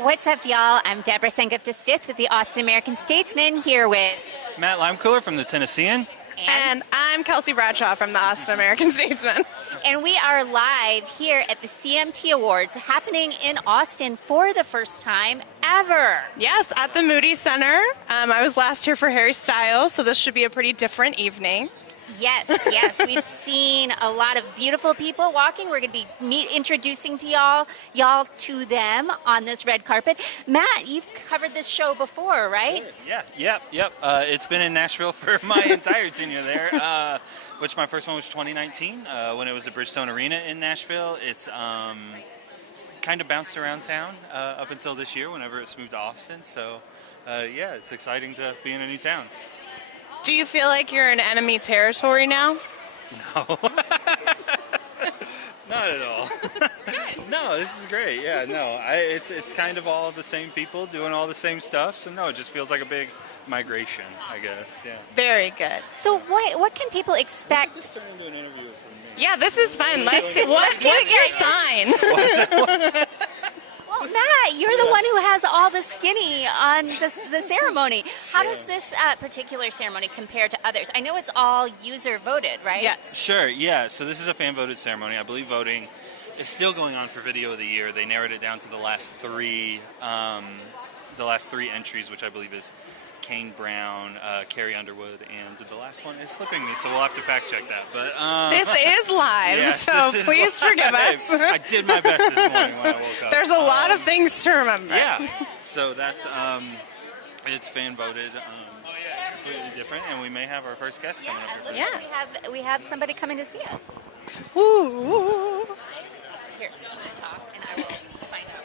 What's up, y'all? I'm Deborah Sengup-DeStith with the Austin American-Statesman, here with Matt Limecooler from the Tennessean. And I'm Kelsey Bradshaw from the Austin American-Statesman. And we are live here at the CMT Awards, happening in Austin for the first time ever. Yes, at the Moody Center. I was last here for Harry Styles, so this should be a pretty different evening. Yes, we've seen a lot of beautiful people walking. We're going to be introducing to y'all to them on this red carpet. Matt, you've covered this show before, right? Yep. It's been in Nashville for my entire tenure there, which my first one was 2019 when it was at Bridgestone Arena in Nashville. It's kind of bounced around town up until this year whenever it's moved to Austin. So, yeah, it's exciting to be in a new town. Do you feel like you're in enemy territory now? No. Not at all. No, this is great. Yeah, no, it's kind of all the same people doing all the same stuff. So no, it just feels like a big migration, I guess. Yeah. Very good. So what can people expect? This turned into an interview from me. Yeah, this is fun. What's your sign? Well, Matt, you're the one who has all the skinny on the ceremony. How does this particular ceremony compare to others? I know it's all user voted, right? Yes. Sure, yeah. So this is a fan voted ceremony. I believe voting is still going on for Video of the Year. They narrowed it down to the last three entries, which I believe is Kane Brown, Carrie Underwood, and the last one is slipping me, so we'll have to fact check that. But this is live, yes, so is please forgive us. I did my best this morning when I woke up. There's a lot of things to remember. Yeah, so that's it's fan voted, completely different, and we may have our first guest coming up here. Yeah, we have somebody coming to see us. Ooh. Here, you want to talk, and I will find out.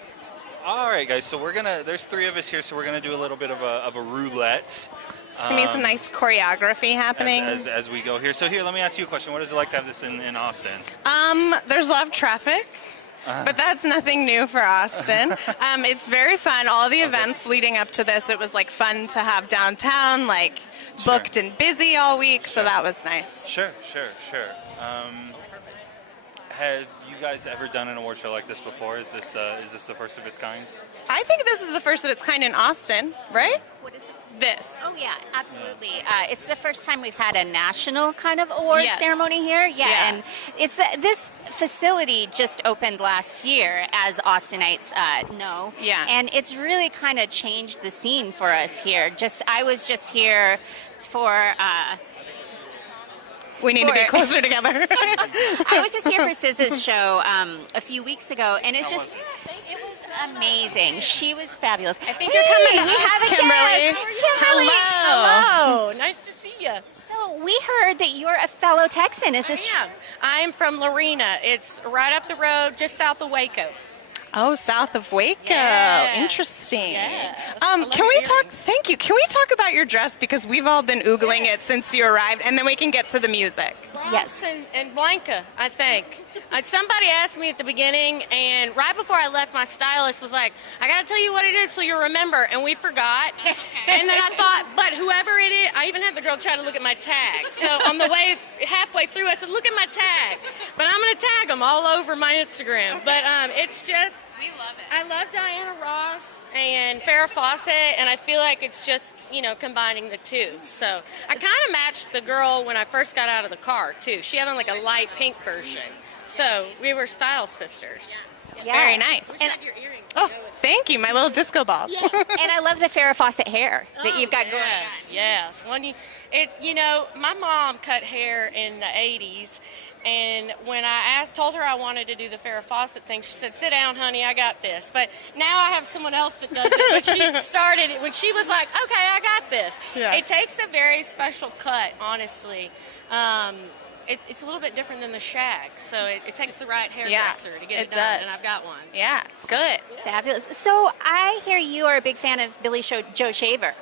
All right, guys. So there's three of us here, so we're gonna do a little bit of a roulette. It's gonna be some nice choreography happening as we go here. So here, let me ask you a question. What is it like to have this in Austin? There's a lot of traffic. But that's nothing new for Austin. It's very fun. All the events leading up to this, it was like fun to have downtown, like booked and busy all week. So that was nice. Sure. Have you guys ever done an award show like this before? Is this the first of its kind? I think this is the first of its kind in Austin, right? What is it? This. Oh, yeah, absolutely. It's the first time we've had a national kind of award ceremony here. Yeah, and it's this facility just opened last year, as Austinites know. Yeah. And it's really kind of changed the scene for us here. I was just here for... we need to be closer together. I was just here for SZA's show a few weeks ago, and it was amazing. She was fabulous. I think you're coming to us, Kimberly. Kimberly. Hello. Nice to see you. So we heard that you're a fellow Texan. Is this? I am. I'm from Lorena. It's right up the road, just south of Waco. Oh, south of Waco. Yeah. Interesting. Yeah. Can we talk? Thank you. Can we talk about your dress, because we've all been oogling it since you arrived, and then we can get to the music. Yes. And Blanca, I think. Somebody asked me at the beginning, and right before I left, my stylist was like, "I got to tell you what it is so you'll remember," and we forgot. And then I thought, but whoever it is, I even had the girl try to look at my tag. So on the way halfway through, I said, "Look at my tag," but I'm going to tag them all over my Instagram. But it's just. We love it. I love Diana Ross and Farrah Fawcett, and I feel like it's just, combining the two. So I kind of matched the girl when I first got out of the car, too. She had on like a light pink version. So we were style sisters. Yeah. Very nice. And your earrings. Oh, thank you. My little disco balls. And I love the Farrah Fawcett hair that you've got going on. Yes. My mom cut hair in the 80s. And when I told her I wanted to do the Farrah Fawcett thing, she said, "Sit down, honey, I got this." But now I have someone else that does it. But she started it when she was like, "Okay, I got this." Yeah. It takes a very special cut, honestly. It's a little bit different than the shag, so it takes the right hairdresser to get it done, does. and I've got one. Yeah, good. Fabulous. So I hear you are a big fan of Billy Joe Shaver.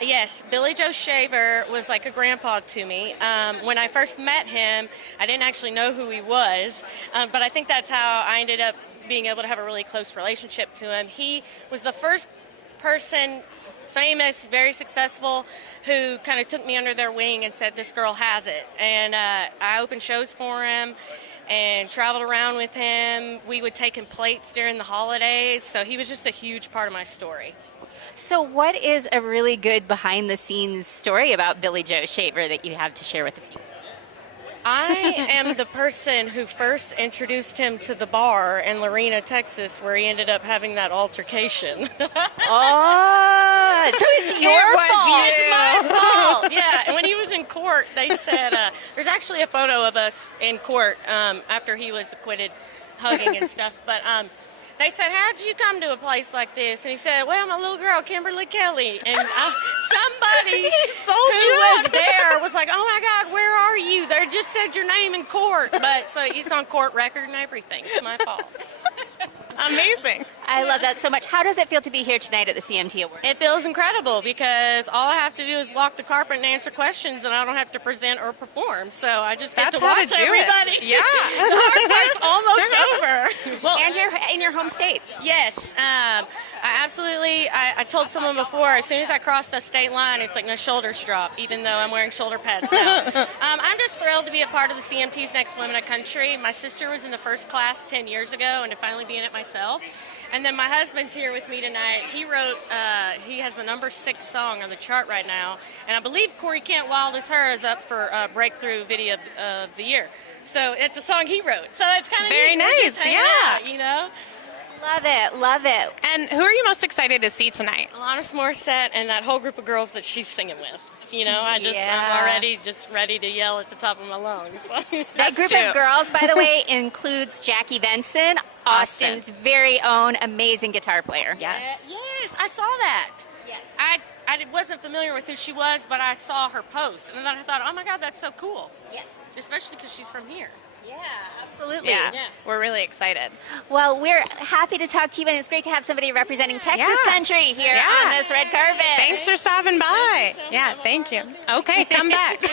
Yes, Billy Joe Shaver was like a grandpa to me. When I first met him, I didn't actually know who he was, but I think that's how I ended up being able to have a really close relationship to him. He was the first person famous, very successful, who kind of took me under their wing and said, this girl has it. And I opened shows for him and traveled around with him. We would take him plates during the holidays, so he was just a huge part of my story. So what is a really good behind-the-scenes story about Billy Joe Shaver that you have to share with the people? I am the person who first introduced him to the bar in Lorena, Texas, where he ended up having that altercation. Oh, so it's your fault. It's my fault. Yeah, and when he was in court, they said, there's actually a photo of us in court after he was acquitted, hugging and stuff, but they said, how'd you come to a place like this? And he said, well, my little girl, Kimberly Kelly. And somebody who was there was like, oh, my God, where are you? They just said your name in court. But so it's on court record and everything. It's my fault. Amazing. I love that so much. How does it feel to be here tonight at the CMT Awards? It feels incredible because all I have to do is walk the carpet and answer questions, and I don't have to present or perform. So I just get That's to how watch to do everybody. it. Yeah. The hard part's almost over. Well, and you're in your home state. Yes, I told someone before, as soon as I cross the state line, it's like my shoulders drop, even though I'm wearing shoulder pads now. I'm just thrilled to be a part of the CMT's Next Women of Country. My sister was in the first class 10 years ago, and to finally be in it myself. And then my husband's here with me tonight. He wrote, he has the number 6 song on the chart right now, and I believe Corey Kent Wild As Her is up for Breakthrough Video of the Year. So it's a song he wrote. So it's kind of very nice, yeah. Out, you know? Love it, love it. And who are you most excited to see tonight? Alanis Morissette and that whole group of girls that she's singing with. You know, I'm already just ready to yell at the top of my lungs. That group of girls, by the way, includes Jackie Benson, Austin's very own amazing guitar player. Yes. Yes, I saw that. Yes. I wasn't familiar with who she was, but I saw her post, and then I thought, oh my God, that's so cool. Yes. Especially because she's from here. Yeah, absolutely. Yeah, we're really excited. Well, we're happy to talk to you, and it's great to have somebody representing Texas country here on this red carpet. Thanks for stopping by. Thank you. Okay, come back.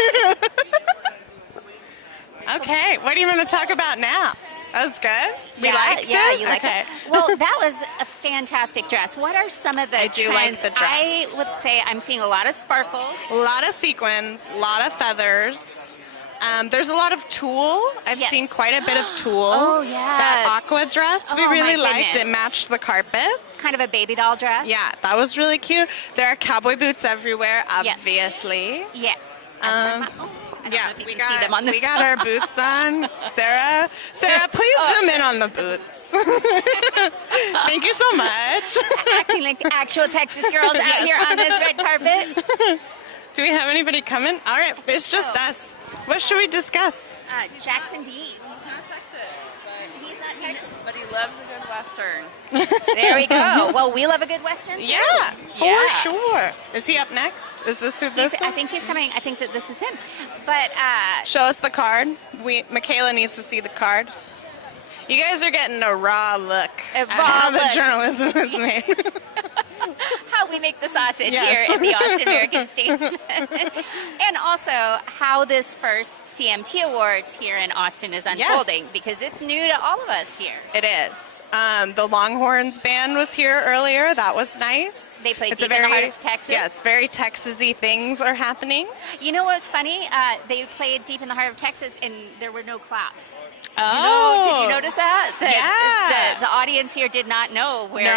Okay, what do you want to talk about now? That was good? You liked it? You liked it. Well, that was a fantastic dress. What are some of the trends? I do like the dress. I would say I'm seeing a lot of sparkles. A lot of sequins, a lot of feathers. There's a lot of tulle. I've seen quite a bit of tulle. Oh, yeah. That aqua dress we really liked. It matched the carpet. Kind of a baby doll dress. Yeah, that was really cute. There are cowboy boots everywhere, obviously. Yes. We got our boots on. Sarah, please zoom in on the boots. Thank you so much. Acting like the actual Texas girls out here on this red carpet. Do we have anybody coming? All right, it's just us. What should we discuss? Jackson Dean. He's not Texas, but he loves a good Western. There we go. Well, we love a good Western too. Yeah, for sure. Is he up next? Is this who this is? I think he's coming. I think that this is him. But show us the card. Michaela needs to see the card. You guys are getting a raw look at how the journalism is made. How we make the sausage here at the Austin American-Statesman. And also how this first CMT Awards here in Austin is unfolding, because it's new to all of us here. It is. The Longhorns band was here earlier. That was nice. They played deep in the heart of Texas. Yes, very Texas-y things are happening. You know what's funny? They played deep in the heart of Texas, and there were no claps. Oh. Did you notice that? The audience here did not know where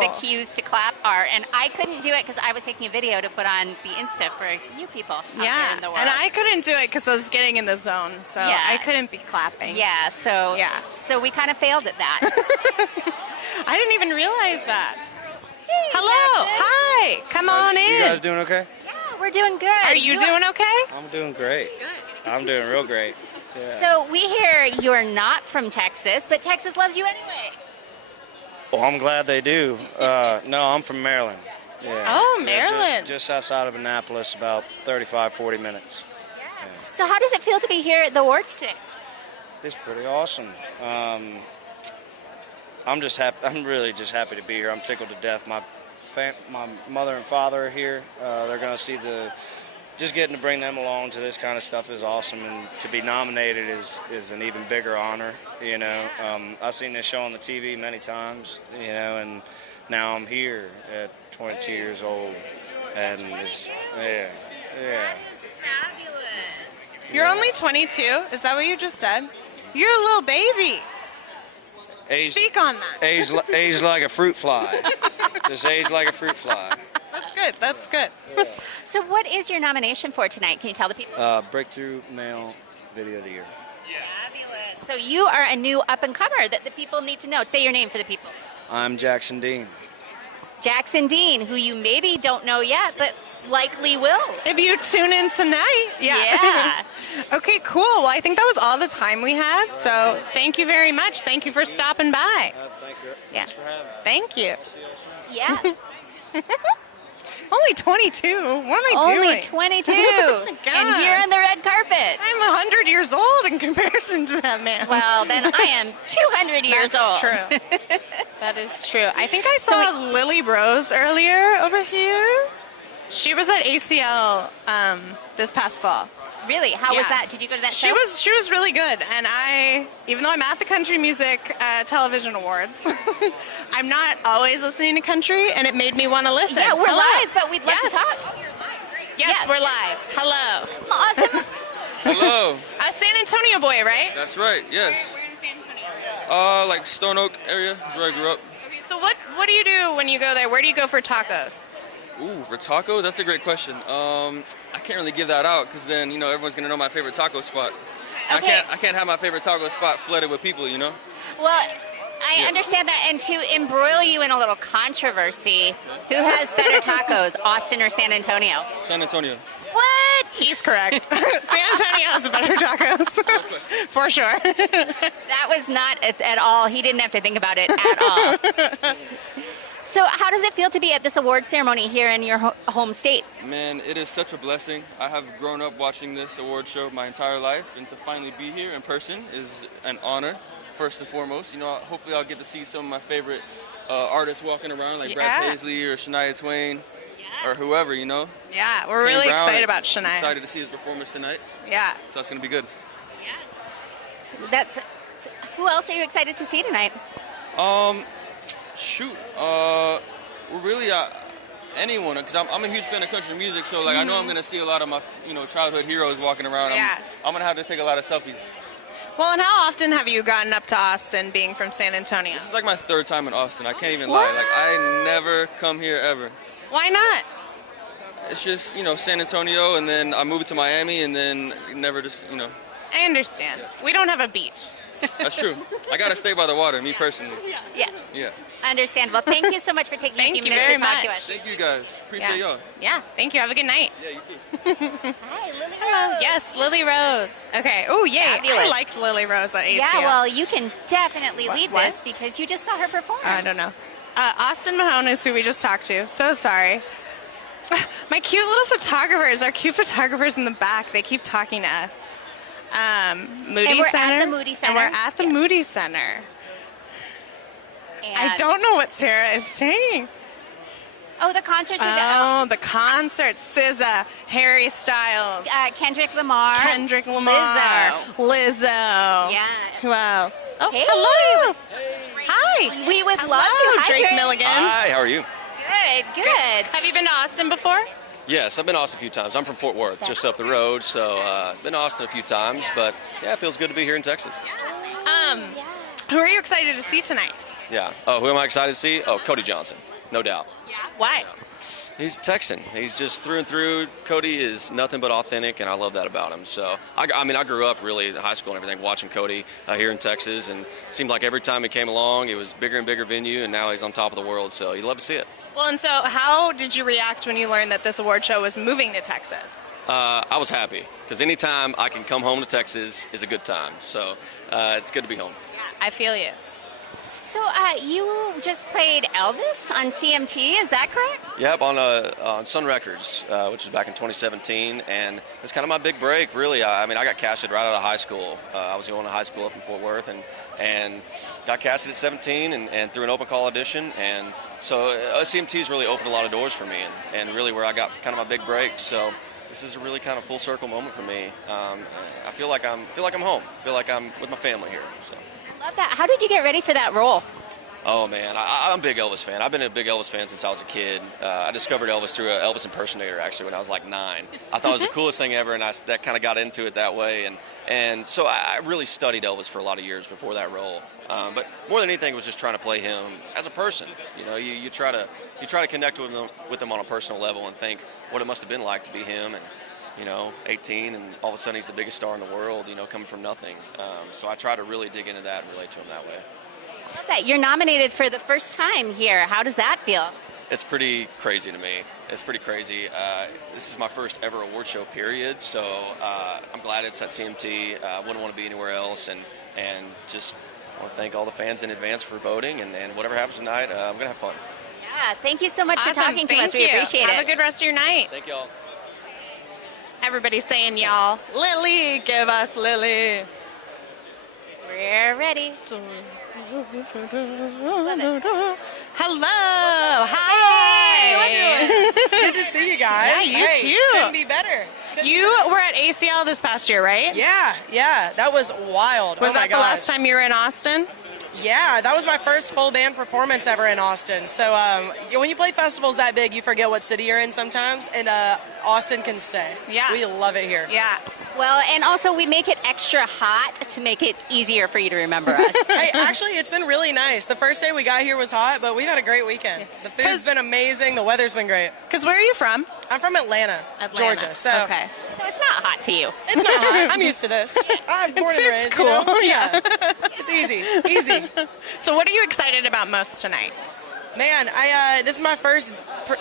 the cues to clap are. And I couldn't do it because I was taking a video to put on the Insta for you people out there in the world. And I couldn't do it because I was getting in the zone. So I couldn't be clapping. Yeah, so we kind of failed at that. I didn't even realize that. Hey, hello. Hi. Come on in. You guys doing okay? Yeah, we're doing good. Are you doing okay? I'm doing great. Good. I'm doing real great. Yeah. So we hear you're not from Texas, but Texas loves you anyway. Well, I'm glad they do. No, I'm from Maryland. Yeah. Oh, Maryland. Just outside of Annapolis, about 35, 40 minutes. Yeah. So how does it feel to be here at the awards today? It's pretty awesome. I'm just happy. I'm really just happy to be here. I'm tickled to death. My mother and father are here. They're going to see just getting to bring them along to this kind of stuff is awesome, and to be nominated is an even bigger honor. You know, I've seen this show on the TV many times. You know, and now I'm here at 22 years old. and it's, yeah. That is fabulous. You're only 22. Is that what you just said? You're a little baby. Aged, Speak on that. aged like a fruit fly. Just aged like a fruit fly. That's good. That's good. So what is your nomination for tonight? Can you tell the people? Breakthrough Male Video of the Year. Fabulous. So you are a new up-and-comer that the people need to know. Say your name for the people. I'm Jackson Dean. Jackson Dean, who you maybe don't know yet, but likely will. If you tune in tonight, Yeah. Okay, cool. Well, I think that was all the time we had. So thank you very much. Thank you for stopping by. Thank you. Yeah. Thanks for having me. Thank you. Yeah. Only 22. What am I Only doing? 22. God. And here on the red carpet. I'm 100 years old in comparison to that man. Well, then I am 200 years old. That's true. That is true. I think I saw Lily Rose earlier over here. She was at ACL this past fall. Really? How was Yeah. that? Did you go to that She show? was really good, and even though I'm at the Country Music Television Awards, I'm not always listening to country, and it made me want to listen. Yeah, we're Hello. live, but we'd love to Yes. talk. Yes, Yeah. we're live. Hello. Awesome. Hello. San Antonio boy, right? That's right. Yes. Where in San Antonio? Like Stone Oak area is where I grew up. Okay, so what do you do when you go there? Where do you go for tacos? Ooh, for tacos, that's a great question. I can't really give that out because then everyone's gonna know my favorite taco spot. Okay. I can't have my favorite taco spot flooded with people. Well, I understand that, and to embroil you in a little controversy, who has better tacos, Austin or San Antonio? San Antonio. What? He's correct. San Antonio has the better tacos, for sure. That was not at all. He didn't have to think about it at all. So how does it feel to be at this award ceremony here in your home state? Man, it is such a blessing. I have grown up watching this award show my entire life, and to finally be here in person is an honor, first and foremost. Hopefully I'll get to see some of my favorite artists walking around, like Brad Paisley or Shania Twain, or whoever, Yeah, we're Kane really Brown, excited about Shania. Excited to see his performance tonight, Yeah. so that's gonna be good. Who else are you excited to see tonight? Shoot, we're really anyone, because I'm a huge fan of country music, so I know I'm gonna see a lot of my childhood heroes walking around. Yeah. I'm gonna have to take a lot of selfies. Well, and how often have you gotten up to Austin, being from San Antonio? It's like my third time in Austin. I can't even lie. I never come here ever. Why not? It's just San Antonio, and then I moved to Miami, and then never just I understand. We don't have a beach. That's true. I gotta stay by the water, me personally. Yes. Yeah. Understandable. Thank you so much for taking a Thank few you minutes very to talk to much. us. Thank you guys. Appreciate y'all. Yeah, thank you. Have a good night. Yeah, you too. Hi, Lily Hello. Rose. Yes, Lily Rose. Okay. Oh, yay. Fabulous. I liked Lily Rose at ACL. Yeah, well, you can definitely lead What? this because you just saw her perform. I don't know. Austin Mahone is who we just talked to. So sorry. My cute little photographers, our cute photographers in the back, they keep talking to us. Moody And we're at Center. the Moody Center. And we're at the Yes. Moody Center. And- I don't know what Sarah is saying. Oh, the concerts with Oh, the concert. SZA, Harry Styles, Kendrick Lamar. Kendrick Lamar, Lizzo. Yeah. Who else? Oh, Hey. hello. Hi. We would Hello, love to. Hi, Drake Drake. Milligan. Hi, how are you? Good. Have you been to Austin before? Yes, I've been to Austin a few times. I'm from Fort Worth, just up the road, so been to Austin a few times, but yeah, it feels good to be here in Texas. Who are you excited to see tonight? Yeah. Oh, who am I excited to see? Oh, Cody Johnson, no doubt. Yeah. Why? He's a Texan. He's just through and through. Cody is nothing but authentic, and I love that about him. So, I grew up really in high school and everything watching Cody here in Texas, and it seemed like every time he came along, it was bigger and bigger venue, and now he's on top of the world, so you love to see it. Well, and so how did you react when you learned that this award show was moving to Texas? I was happy, because anytime I can come home to Texas is a good time. So, it's good to be home. I feel you. So you just played Elvis on CMT, is that correct? Yep, on Sun Records, which was back in 2017, and it's kind of my big break, really. I got casted right out of high school. I was going to high school up in Fort Worth, and got casted at 17 and through an open call audition, and so CMT's really opened a lot of doors for me, and really where I got kind of my big break. So this is a really kind of full circle moment for me. I feel like I'm home. I feel like I'm with my family here. So. Love that. How did you get ready for that role? Oh, man, I'm a big Elvis fan. I've been a big Elvis fan since I was a kid. I discovered Elvis through an Elvis impersonator, actually, when I was like 9. I thought it was the coolest thing ever, and that kind of got into it that way. And so I really studied Elvis for a lot of years before that role. But more than anything, it was just trying to play him as a person. You know, you try to connect with him on a personal level and think what it must have been like to be him. And 18, and all of a sudden he's the biggest star in the world, coming from nothing. So I try to really dig into that and relate to him that way. I love that. You're nominated for the first time here. How does that feel? It's pretty crazy to me. It's pretty crazy. This is my first ever award show, period. So I'm glad it's at CMT. I wouldn't want to be anywhere else, and just want to thank all the fans in advance for voting. And whatever happens tonight, I'm gonna have fun. Yeah. Thank you so much for talking to us. Thank We you. appreciate it. Have a good rest of your night. Thank y'all. Everybody's saying y'all. Lily, give us Lily. We're ready. Hello. Hi. Good to see you guys. Yeah, you too. Couldn't be better. You were at ACL this past year, right? Yeah. That was wild. Was that the last time you were in Austin? Yeah, that was my first full band performance ever in Austin. So when you play festivals that big, you forget what city you're in sometimes, and Austin can stay. Yeah. We love it here. Yeah. Well, and also we make it extra hot to make it easier for you to remember us. Hey, actually, it's been really nice. The first day we got here was hot, but we've had a great weekend. The food's been amazing. The weather's been great. Because where are you from? I'm from Atlanta, Georgia. So okay. So it's not hot to you. It's not hot. I'm used to this. I'm born and raised. It's cool. Yeah. It's easy. So what are you excited about most tonight? Man, this is my first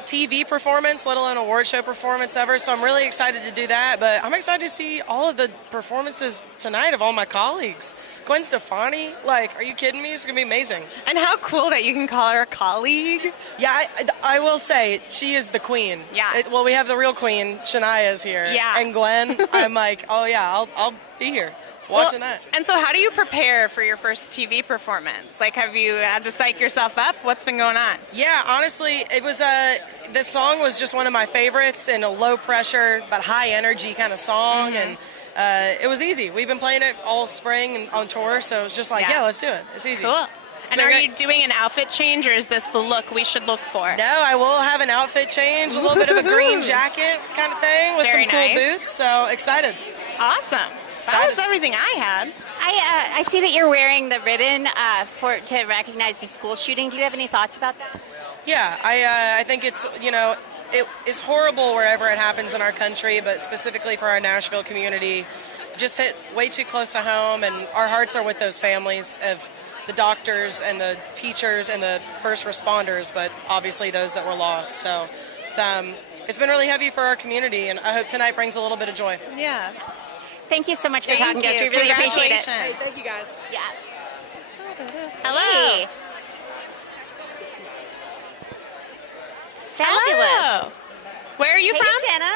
TV performance, let alone award show performance ever, so I'm really excited to do that, but I'm excited to see all of the performances tonight of all my colleagues. Gwen Stefani, are you kidding me? It's going to be amazing. And how cool that you can call her a colleague. Yeah, I will say, she is the queen. Yeah. Well, we have the real queen, Shania is here. Yeah. And Gwen, I'm like, oh yeah, I'll be here. Watching that. And so how do you prepare for your first TV performance? Have you had to psych yourself up? What's been going on? Yeah, honestly, it was this song was just one of my favorites, and a low pressure but high energy kind of song, and it was easy. We've been playing it all spring and on tour, so it was just yeah, let's do it. It's easy. Cool. And are you doing an outfit change, or is this the look we should look for? No, I will have an outfit change, a little bit of a green jacket kind of thing with Very some cool nice. boots, so excited. Awesome. That was everything I had. I see that you're wearing the ribbon to recognize the school shooting. Do you have any thoughts about that? Yeah, I think it's, it is horrible wherever it happens in our country, but specifically for our Nashville community, just hit way too close to home, and our hearts are with those families of the doctors and the teachers and the first responders, but obviously those that were lost. So it's been really heavy for our community, and I hope tonight brings a little bit of joy. Yeah. Thank you so much for Thank talking to us. you. We really appreciate it. Congratulations. Hey, thank you guys. Yeah. Hello. Hey. Fabulous. Hello. Where are you from? Jenna.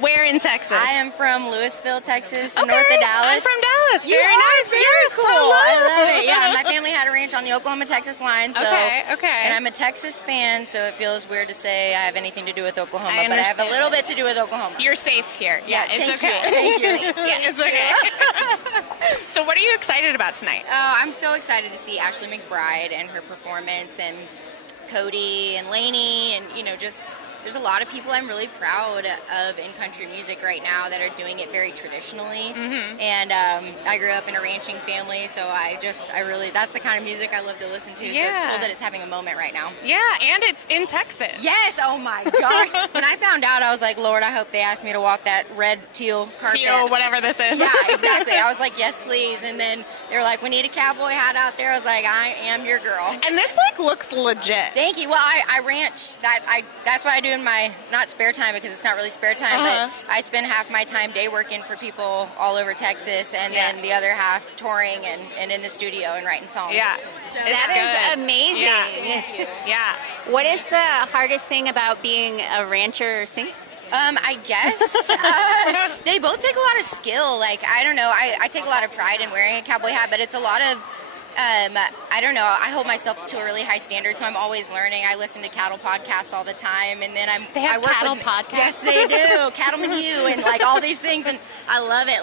Where in Texas? I am from Louisville, Texas, Okay, north of Dallas. I'm from Dallas. You Very are nice. very Yes, cool. hello. I love it. Yeah, my family had a ranch on the Oklahoma-Texas line. So, Okay. And I'm a Texas fan, so it feels weird to say I have anything to do with Oklahoma, I but I have a understand. little bit to do with Oklahoma. You're safe here. Yeah, it's thank okay. you. Thank you. Yeah, it's okay. So what are you excited about tonight? Oh, I'm so excited to see Ashley McBride and her performance, and Cody and Lainey, and just there's a lot of people I'm really proud of in country music right now that are doing it very traditionally. Mm-hmm. And I grew up in a ranching family, so I really, that's the kind of music I love to listen to. So it's Yeah. cool that it's having a moment right now. Yeah, and it's in Texas. Yes, oh my gosh. When I found out, I was like, Lord, I hope they ask me to walk that red teal carpet. Teal, whatever this is. Yeah, exactly. I was like, yes, please. And then they were like, we need a cowboy hat out there. I was like, I am your girl. And this looks legit. Thank you. Well, I ranch. That's what I do in my, not spare time, because it's not really spare time, but I spend half my time day working for people all over Texas, and then the other half touring and in the studio and writing songs. Yeah. So That is amazing. Yeah. Thank you. Yeah. What is the hardest thing about being a rancher singer? I guess they both take a lot of skill. I don't know. I take a lot of pride in wearing a cowboy hat, but it's a lot of, I don't know. I hold myself to a really high standard, so I'm always learning. I listen to cattle podcasts all the time, and then They have I work cattle with, podcasts? Yes, they do. Cattleman U and all these things, and I love it.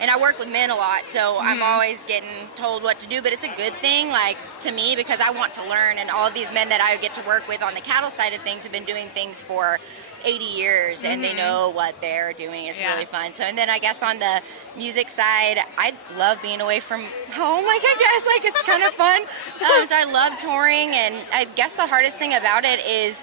and I work with men a lot, so I'm always getting told what to do, but it's a good thing, like, to me, because I want to learn, and all of these men that I get to work with on the cattle side of things have been doing things for 80 years, and they know what they're doing. It's really fun. So, and then I guess on the music side, I love being away from home, like, I guess, like, it's kind of fun. So I love touring, and I guess the hardest thing about it is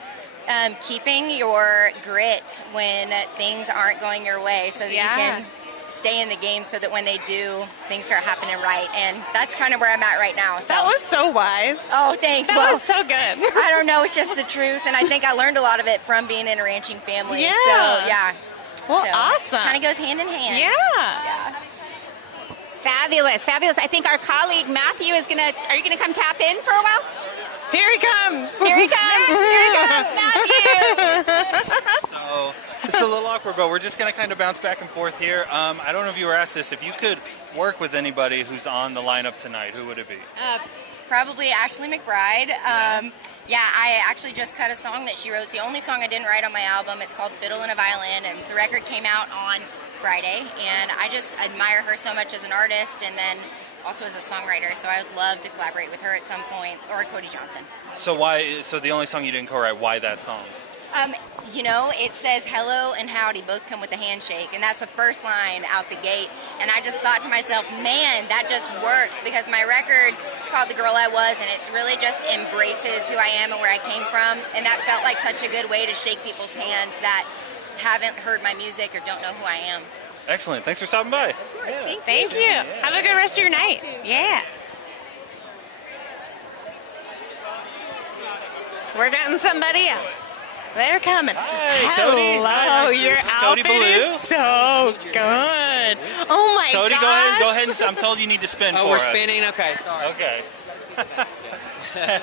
keeping your grit when things aren't going your way, so that you can stay in the game, so that when they do, things start happening right. And that's kind of where I'm at right now. So. That was so wise. Oh, thanks. That was so good. I don't know. It's just the truth, and I think I learned a lot of it from being in a ranching family. Yeah. So yeah. Well, so, awesome. Kind of goes hand in hand. Yeah. Fabulous, fabulous. I think our colleague Matthew is gonna. Are you gonna come tap in for a while? Here he comes. Here he comes. Here he comes, Matthew. So this is a little awkward, but we're just going to kind of bounce back and forth here. I don't know if you were asked this. If you could work with anybody who's on the lineup tonight, who would it be? Probably Ashley McBride. Yeah, I actually just cut a song that she wrote. It's the only song I didn't write on my album. It's called Fiddle and a Violin, and the record came out on Friday, and I just admire her so much as an artist, and then also as a songwriter, so I would love to collaborate with her at some point, or Cody Johnson. So why? So the only song you didn't co-write, why that song? You know, it says hello and howdy both come with a handshake, and that's the first line out the gate, and I just thought to myself, man, that just works, because my record is called The Girl I Was, and it really just embraces who I am and where I came from, and that felt like such a good way to shake people's hands that haven't heard my music or don't know who I am. Excellent. Thanks for stopping by. Thank you. Have a good rest of your night. Yeah. We're getting somebody else. They're coming. Hi, Hello. Cody. Hi, Your this is Cody outfit Ballou. is so good. Oh my Cody, gosh. go ahead. I'm told you need to spin for us. Oh, we're spinning? Okay, sorry. Okay.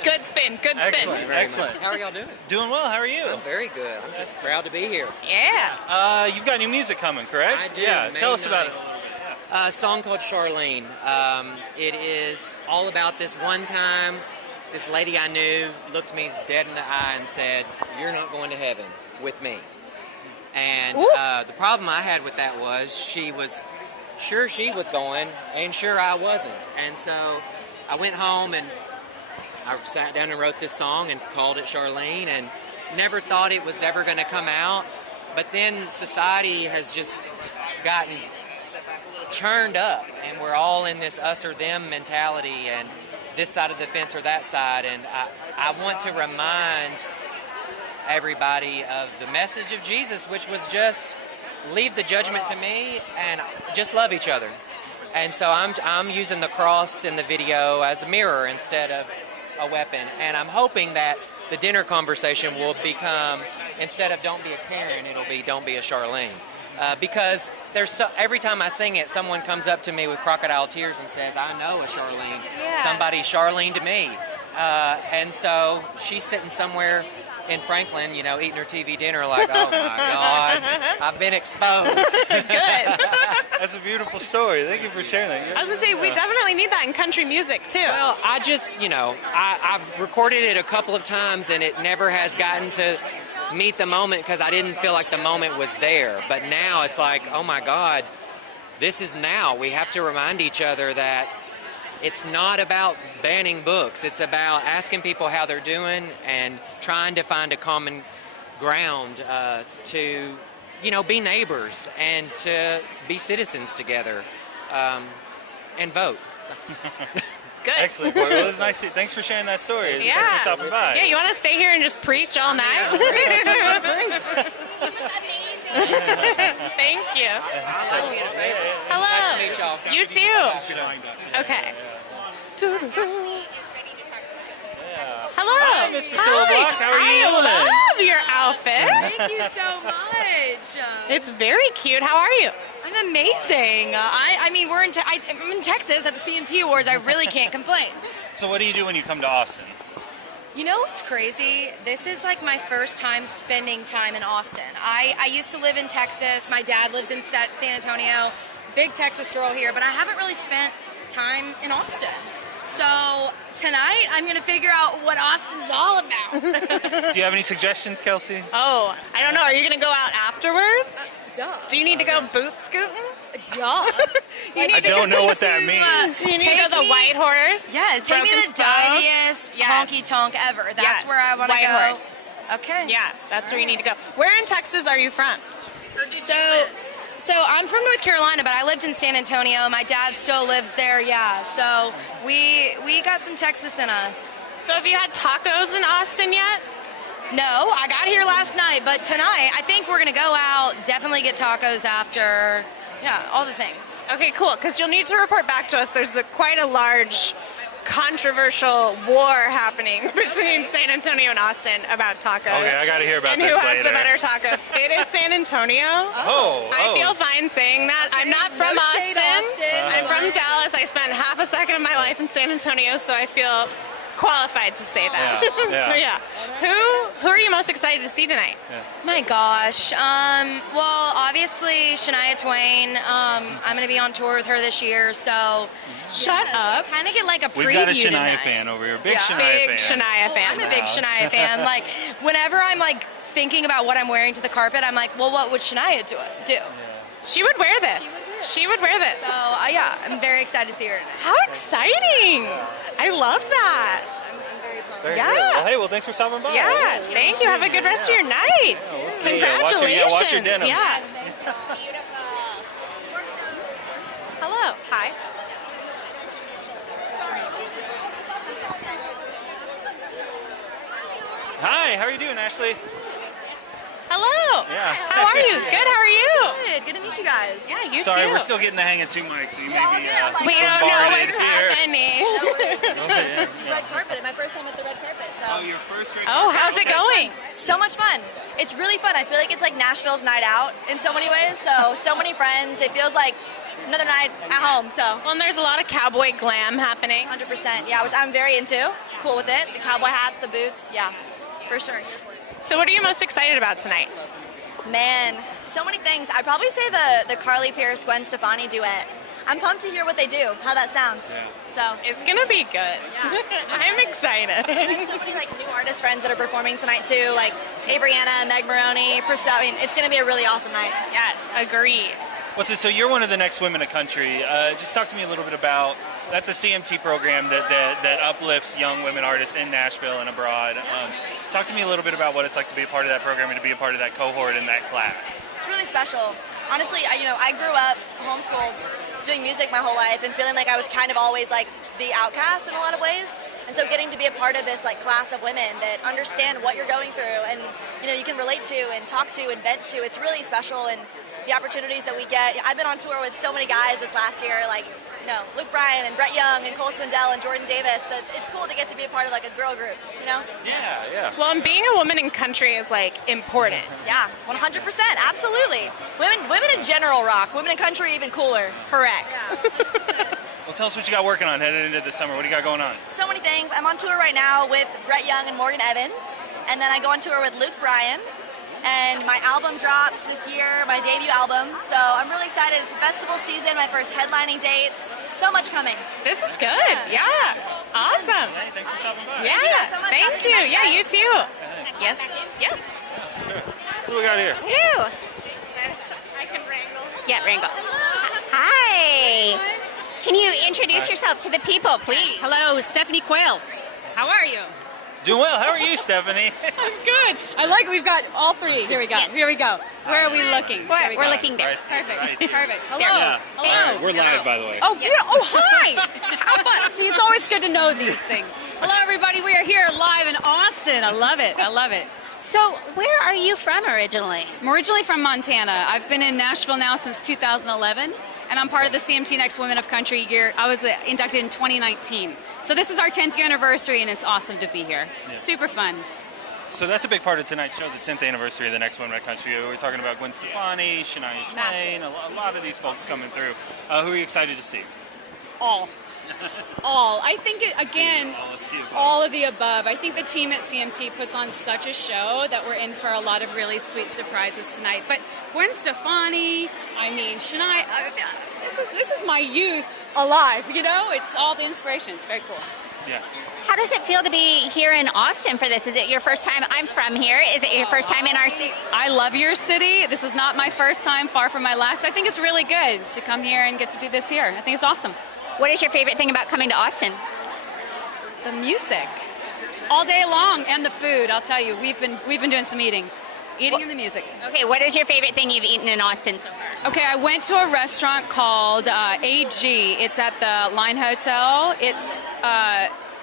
Good spin. Good spin. Excellent. Excellent. How are y'all doing? Doing well. How are you? I'm very good. I'm just proud to be here. Yeah. You've got new music coming, correct? I do. Yeah. May Tell us about it. 9th. A song called Charlene. It is all about this one time this lady I knew looked me dead in the eye and said, "You're not going to heaven with me." And the problem I had with that was she was going, and sure I wasn't. And so I went home and I sat down and wrote this song and called it Charlene, and never thought it was ever going to come out. But then society has just gotten churned up, and we're all in this us or them mentality, and this side of the fence or that side. And I want to remind everybody of the message of Jesus, which was just leave the judgment to me and just love each other. And so I'm using the cross in the video as a mirror instead of a weapon. And I'm hoping that the dinner conversation will become, instead of don't be a Karen, it'll be don't be a Charlene. Because every time I sing it, someone comes up to me with crocodile tears and says, "I know a Charlene. Somebody Charlene to me." And so she's sitting somewhere in Franklin, eating her TV dinner like, "Oh my God, I've been exposed." Good. That's a beautiful story. Thank you for sharing that. I was going to say, we definitely need that in country music, too. Well, I just, I've recorded it a couple of times, and it never has gotten to meet the moment because I didn't feel like the moment was there. But now it's like, oh my God, this is now. We have to remind each other that it's not about banning books. It's about asking people how they're doing and trying to find a common ground to, be neighbors and to be citizens together and vote. Good. Excellent. Well, it was nice. Thanks for sharing that story. Yeah. Thanks for stopping by. Yeah, you want to stay here and just preach all night? Thank you. Hello. Nice to meet y'all. You too. Okay. Hello. Hi, Miss Priscilla Block. How are you doing? I love your outfit. Thank you so much. It's very cute. How are you? I'm amazing. I mean, I'm in Texas at the CMT Awards. I really can't complain. So what do you do when you come to Austin? You know what's crazy? This is like my first time spending time in Austin. I used to live in Texas. My dad lives in San Antonio. Big Texas girl here, but I haven't really spent time in Austin. So tonight, I'm going to figure out what Austin's all about. Do you have any suggestions, Kelsey? Oh, I don't know. Are you going to go out afterwards? Duh. Do you need to go boot scooting? duh. I don't know what that means. You need to go the White Horse. Yes, take me Broken to the Spoke. dingiest honky tonk ever. That's where I want to White go. Horse. Okay. Yeah, that's where you need to go. Where in Texas are you from? So I'm from North Carolina, but I lived in San Antonio. My dad still lives there. Yeah. So we got some Texas in us. So have you had tacos in Austin yet? No, I got here last night, but tonight I think we're gonna go out. Definitely get tacos after. Yeah, all the things. Okay, cool. Because you'll need to report back to us. There's quite a large, controversial war happening between San Antonio and Austin about tacos. Okay, I got to hear about and this who later. has the better tacos? It is San Antonio. I feel fine saying that. I'm not from Austin. I'm from Dallas. I spent half a second of my life in San Antonio, so I feel qualified to say that. Yeah. So yeah, who are you most excited to see tonight? My gosh. Well, obviously Shania Twain. I'm gonna be on tour with her this year, so shut up. Kind of get like a preview. We've got a Shania tonight. fan over here. Big Shania Big fan. Shania fan. I'm a big Shania fan. Like whenever I'm like thinking about what I'm wearing to the carpet, I'm like, well, what would Shania do? She would wear this. She would wear this. So yeah, I'm very excited to see her tonight. How exciting! I love that. I'm very pumped. Very Yeah. good. Well, thanks for stopping by. Yeah, thank you. Have a good rest of your night. We'll see ya. Congratulations. Watch your denim. Yeah. Hello. Hi. Hi, how are you doing, Ashley? Hello. Yeah. How are you? Good. How are you? Good to meet you guys. Yeah, you Sorry, too. we're still getting the hang of two mics, so you may be We don't know bombarded what's here. happening. Red carpet. My first time at the red carpet. So. Oh, your first red Oh, carpet? how's it going? So much fun. It's really fun. I feel like it's like Nashville's night out in so many ways. So many friends. It feels like another night at home. So Well, and there's a lot of cowboy glam happening. 100%. Yeah, which I'm very into. Cool with it. The cowboy hats, the boots. Yeah, for sure. So what are you most excited about tonight? Man, so many things. I'd probably say the Carly Pierce Gwen Stefani duet. I'm pumped to hear what they do, how that sounds. So It's gonna be good. Yeah. I'm excited. so many like new artist friends that are performing tonight too, like Avriana, Meg Maroney, Priscilla. I mean, it's gonna be a really awesome night. Yes, agree. What's it? So you're one of the next women of country. Just talk to me a little bit about, that's a CMT program that uplifts young women artists in Nashville and abroad. Talk to me a little bit about what it's like to be a part of that program and to be a part of that cohort in that class. It's really special. Honestly, I grew up homeschooled, doing music my whole life, and feeling like I was kind of always like the outcast in a lot of ways. And so getting to be a part of this like class of women that understand what you're going through and you can relate to and talk to and vent to, it's really special. And the opportunities that we get. I've been on tour with so many guys this last year, like Luke Bryan and Brett Young and Cole Swindell and Jordan Davis. It's cool to get to be a part of like a girl group, Yeah. Well, and being a woman in country is like important. Yeah, 100%, absolutely. Women in general rock. Women in country even cooler. Correct. Yeah. Well, tell us what you got working on headed into the summer. What do you got going on? So many things. I'm on tour right now with Brett Young and Morgan Evans, and then I go on tour with Luke Bryan. And my album drops this year, my debut album. So I'm really excited. It's a festival season, my first headlining dates. So much coming. This is good. Yeah. Awesome. Hey, thanks for stopping by. Yeah. so much. Thank you. Yeah, you too. Yes. Yes. What do we got here? Hello. I can wrangle. Yeah, Ringo. Hi. Can you introduce yourself to the people, please? Hello, Stephanie Quayle. How are you? Doing well. How are you, Stephanie? I'm good. I like we've got all three. Here we go. Yes. Here we go. Where are we looking? Here we We're go. looking there. Perfect. Right. Perfect. Hello. Yeah. Hello. All right, we're live, by the way. Oh, oh, hi. How fun. See, it's always good to know these things. Hello, everybody. We are here live in Austin. I love it. I love it. So, where are you from originally? I'm originally from Montana. I've been in Nashville now since 2011, and I'm part of the CMT Next Women of Country year. I was inducted in 2019. So this is our 10th year anniversary, and it's awesome to be here. Yeah. Super fun. So that's a big part of tonight's show, the 10th anniversary of the Next Women of Country. We're talking about Gwen Stefani, Shania Twain, a lot of these folks coming through. Who are you excited to see? All. I think, again, all of the above. I think the team at CMT puts on such a show that we're in for a lot of really sweet surprises tonight. But Gwen Stefani, Shania, this is my youth alive, It's all the inspiration. It's very cool. Yeah. How does it feel to be here in Austin for this? Is it your first time? I'm from here. Is it your first time in our city? I love your city. This is not my first time, far from my last. I think it's really good to come here and get to do this here. I think it's awesome. What is your favorite thing about coming to Austin? The music, all day long, and the food. I'll tell you, we've been doing some eating and the music. Okay, what is your favorite thing you've eaten in Austin so far? Okay, I went to a restaurant called AG. It's at the Line Hotel. It's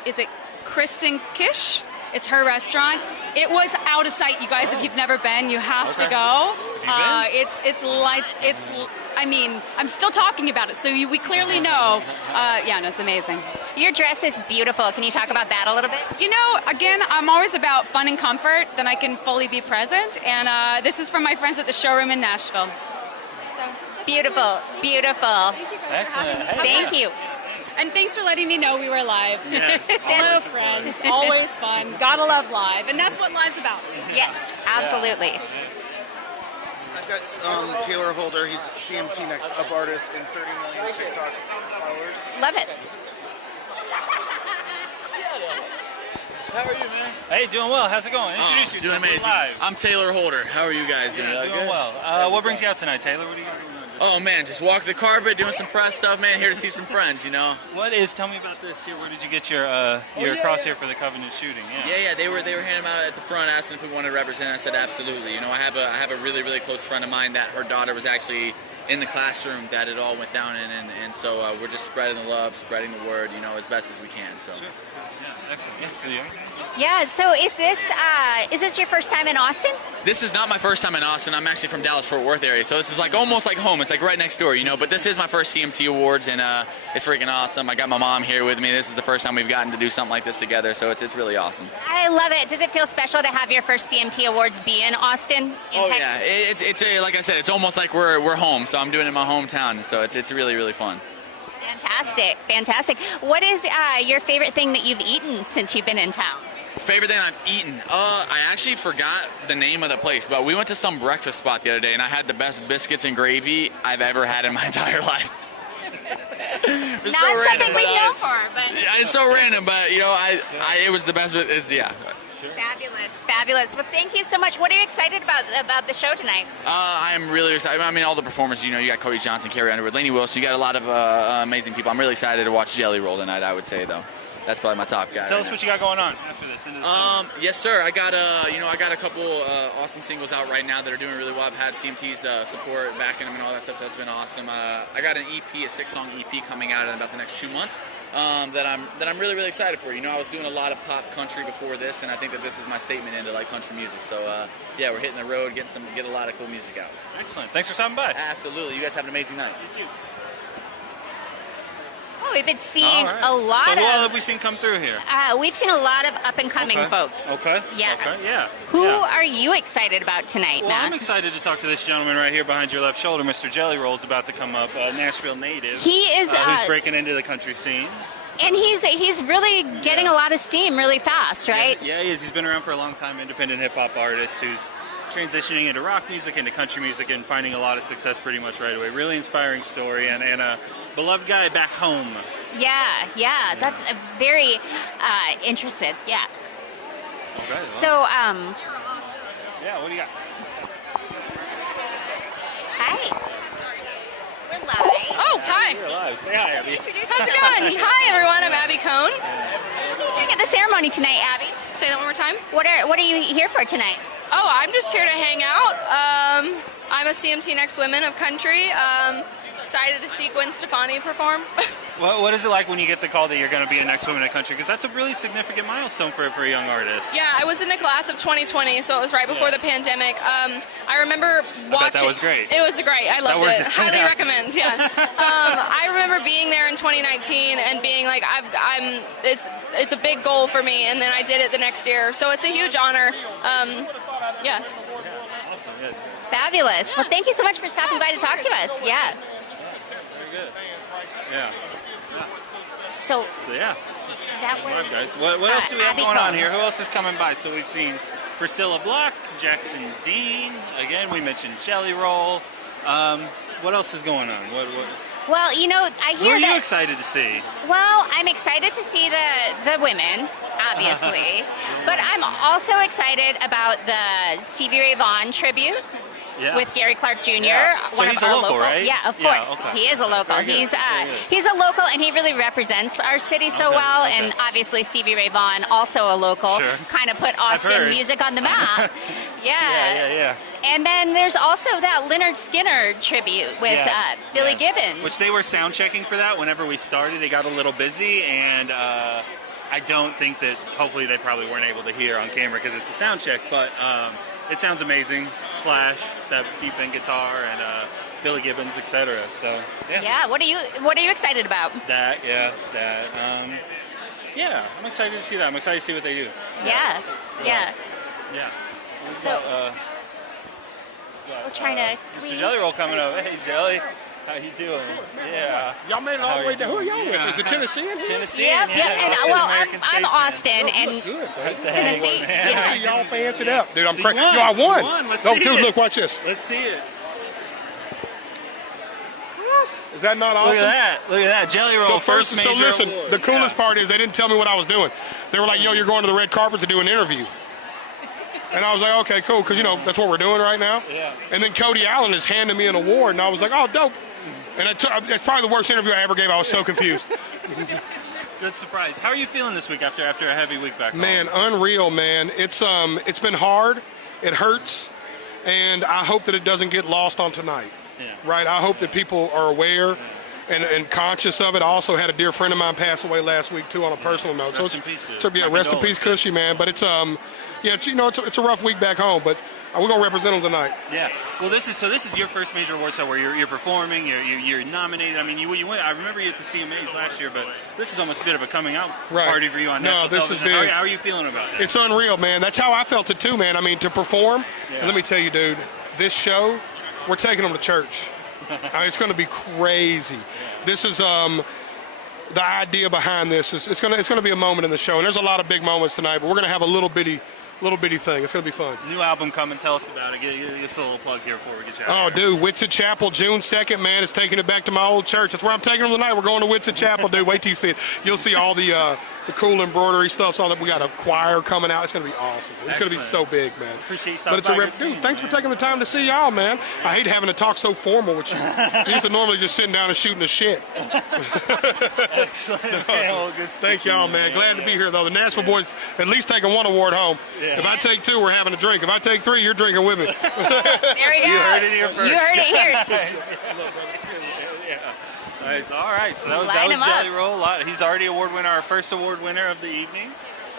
is it Kristen Kish? It's her restaurant. It was out of sight, you guys. If you've never been, you have to go. Have you been? It's lights. I mean, I'm still talking about it, so we clearly know. Yeah, no, it's amazing. Your dress is beautiful. Can you talk about that a little bit? You know, again, I'm always about fun and comfort. Then I can fully be present. And this is from my friends at the showroom in Nashville. Beautiful, beautiful. Excellent. Hey, Thank you. And thanks for letting me know we were live. Yes. Hello, friends. Always fun. Gotta love live. And that's what live's about. Yes, absolutely. I've got Taylor Holder. He's CMT Next Up artist and 30 million TikTok followers. Love it. How are you, man? Hey, doing well. How's it going? Introduce yourself. Doing amazing. We're live. I'm Taylor Holder. How are you guys doing? Doing Good? well. What brings you out tonight, Taylor? What are you going to do? Oh man, just walk the carpet, doing some press stuff, man. Here to see some friends, you know. Tell me about this here. Where did you get your crosshair for the Covenant shooting? Yeah. They were handing them out at the front, asking if we wanted to represent. I said absolutely. You know, I have a really close friend of mine that her daughter was actually in the classroom that it all went down in, and so we're just spreading the love, spreading the word, you know, as best as we can. So. Sure. Yeah, excellent. Yeah, here you are. Yeah, so is this your first time in Austin? This is not my first time in Austin. I'm actually from Dallas-Fort Worth area, so this is like almost like home. It's like right next door, you know. But this is my first CMT Awards, and it's freaking awesome. I got my mom here with me. This is the first time we've gotten to do something like this together, so it's really awesome. I love it. Does it feel special to have your first CMT Awards be in Austin? Texas? Yeah, it's like I said, it's almost like we're home. So I'm doing it in my hometown, so it's really fun. Fantastic, fantastic. What is your favorite thing that you've eaten since you've been in town? Favorite thing I've eaten? I actually forgot the name of the place, but we went to some breakfast spot the other day, and I had the best biscuits and gravy I've ever had in my entire life. Not so something we know for, but it's so random, but you know, it was the best. Fabulous, fabulous. Well, thank you so much. What are you excited about the show tonight? I'm really excited. I mean, all the performers. You know, you got Cody Johnson, Carrie Underwood, Lainey Wilson. You got a lot of amazing people. I'm really excited to watch Jelly Roll tonight, I would say, though. That's probably my top guy. Tell us what you got going on after this. Yes, sir. I got a couple awesome singles out right now that are doing really well. I've had CMT's support backing them and all that stuff, so it's been awesome. I got an EP, a 6-song EP coming out in about the next 2 months that I'm really excited for. You know, I was doing a lot of pop country before this, and I think that this is my statement into like country music. So yeah, we're hitting the road, get a lot of cool music out. Excellent. Thanks for stopping by. Absolutely. You guys have an amazing night. You too. Oh, we've been seeing a lot of... So what have we seen come through here? We've seen a lot of up-and-coming folks. Okay. Yeah. Okay, yeah. Who are you excited about tonight, Well, Matt? I'm excited to talk to this gentleman right here behind your left shoulder. Mr. Jelly Roll is about to come up, Nashville native. He is... who's breaking into the country scene. And he's really getting a lot of steam really fast, right? Yeah, he is. He's been around for a long time, independent hip-hop artist who's transitioning into rock music, into country music, and finding a lot of success pretty much right away. Really inspiring story, and a beloved guy back home. Yeah. That's a very interested. Yeah. Okay. Well. So, yeah, what do you got? Hi. We're live. Oh, hi. You're live. Say hi, Abby. How's it going? Hi, everyone. I'm Abby Cohn. You're at the ceremony tonight, Abby. Say that one more time. What are you here for tonight? Oh, I'm just here to hang out. I'm a CMT Next Women of Country. Excited to see Gwen Stefani perform. What is it like when you get the call that you're going to be a Next Woman in Country? Because that's a really significant milestone for a young artist. Yeah, I was in the class of 2020, so it was right before the pandemic. I remember watching. I bet that was great. It was great. I loved it. Highly recommend. Yeah. I remember being there in 2019 and being like, it's a big goal for me, and then I did it the next year. So it's a huge honor. Yeah. Fabulous. Well, thank you so much for stopping by to talk to us. Yeah. Very good. Yeah. So yeah. That was guys. What else do we have Abby going on Cohn. here? Who else is coming by? So we've seen Priscilla Block, Jackson Dean. Again, we mentioned Jelly Roll. What else is going on? Well, you know, I Who hear are you that. excited to see? Well, I'm excited to see the women, obviously, but I'm also excited about the Stevie Ray Vaughan tribute. Yeah. With Gary Clark Jr. Yeah. So One he's of a our local, right? Yeah, of Yeah, course. okay. He is a local. Very good. He's Very good. he's a local, and he really represents our city so Okay, well. okay. And obviously Stevie Ray Vaughan, also a local, Sure. kind of put I've Austin heard. music on the map. Yeah. And then there's also that Lynyrd Skynyrd tribute with Billy Gibbons. Which they were sound checking for that whenever we started. It got a little busy, and I don't think that, hopefully they probably weren't able to hear on camera because it's a sound check, but it sounds amazing. Slash, that deep end guitar, and Billy Gibbons, etc. So, Yeah, what are you excited about? That. Yeah, I'm excited to see that. I'm excited to see what they do. Yeah. Yeah. So, we're trying to... Mr. Jelly Roll coming up. Hey, Jelly. How you doing? Yeah. Y'all made it all the way down. Who are y'all with? Is it Tennessee in here? Tennessee. Yep. And well, I'm Austin, and Look good. Tennessee. Tennessee, y'all fancy it up. Dude, I'm So crazy. you won. Yo, I won. You won. Let's No, see dude, it. look, watch this. Let's see it. Is that not awesome? Look at that. Jelly Roll, first major So listen, award. the coolest part is they didn't tell me what I was doing. They were like, yo, you're going to the red carpet to do an interview. And I was like, okay, cool, because, you know, that's what we're doing right now. Yeah. And then Cody Allen is handing me an award, and I was like, oh, dope. And it's probably the worst interview I ever gave. I was so confused. Good surprise. How are you feeling this week after a heavy week back home? Man, unreal, man. It's been hard. It hurts. And I hope that it doesn't get lost on tonight. Yeah. Right? I hope that people are aware and conscious of it. I also had a dear friend of mine pass away last week, too, on a personal note. Rest in peace, dude. Yeah, My rest in peace, condolences. Cushy, man. But it's it's a rough week back home, but we're going to represent them tonight. Yeah. Well, this is your first major award show where you're performing, you're nominated. I mean, you went. I remember you at the CMAs last year, but this is almost a bit of a coming out party for you on national this television. is big. How are you feeling about it? It's unreal, man. That's how I felt it too, man. I mean, to perform. Yeah. And let me tell you, dude, this show, we're taking them to church. I mean, it's going to be crazy. This is the idea behind this. It's going to be a moment in the show, and there's a lot of big moments tonight. But we're going to have a little bitty thing. It's going to be fun. New album coming. Tell us about it. Give us a little plug here before we get you out. Oh, dude, Whitsett Chapel, June 2nd, man. It's taking it back to my old church. That's where I'm taking them tonight. We're going to Whitsett Chapel, dude. Wait till you see it. You'll see all the cool embroidery stuff. So we got a choir coming out. It's going to be awesome. It's going to be so big, man. Appreciate you But stopping it's by. dude, thanks for taking the time to see y'all, man. I hate having to talk so formal with you. You used to normally just sitting down and shooting the shit. Excellent. Well, good Thank y'all, man. Glad to be here, though. The Nashville boys at least taking one award home. Yeah. If I take two, we're having a drink. If I take three, you're drinking with me. There we go. You heard it here first. You heard it here. Nice. All right. So that was Line 'em up. Jelly Roll. He's already award winner, our first award winner of the evening.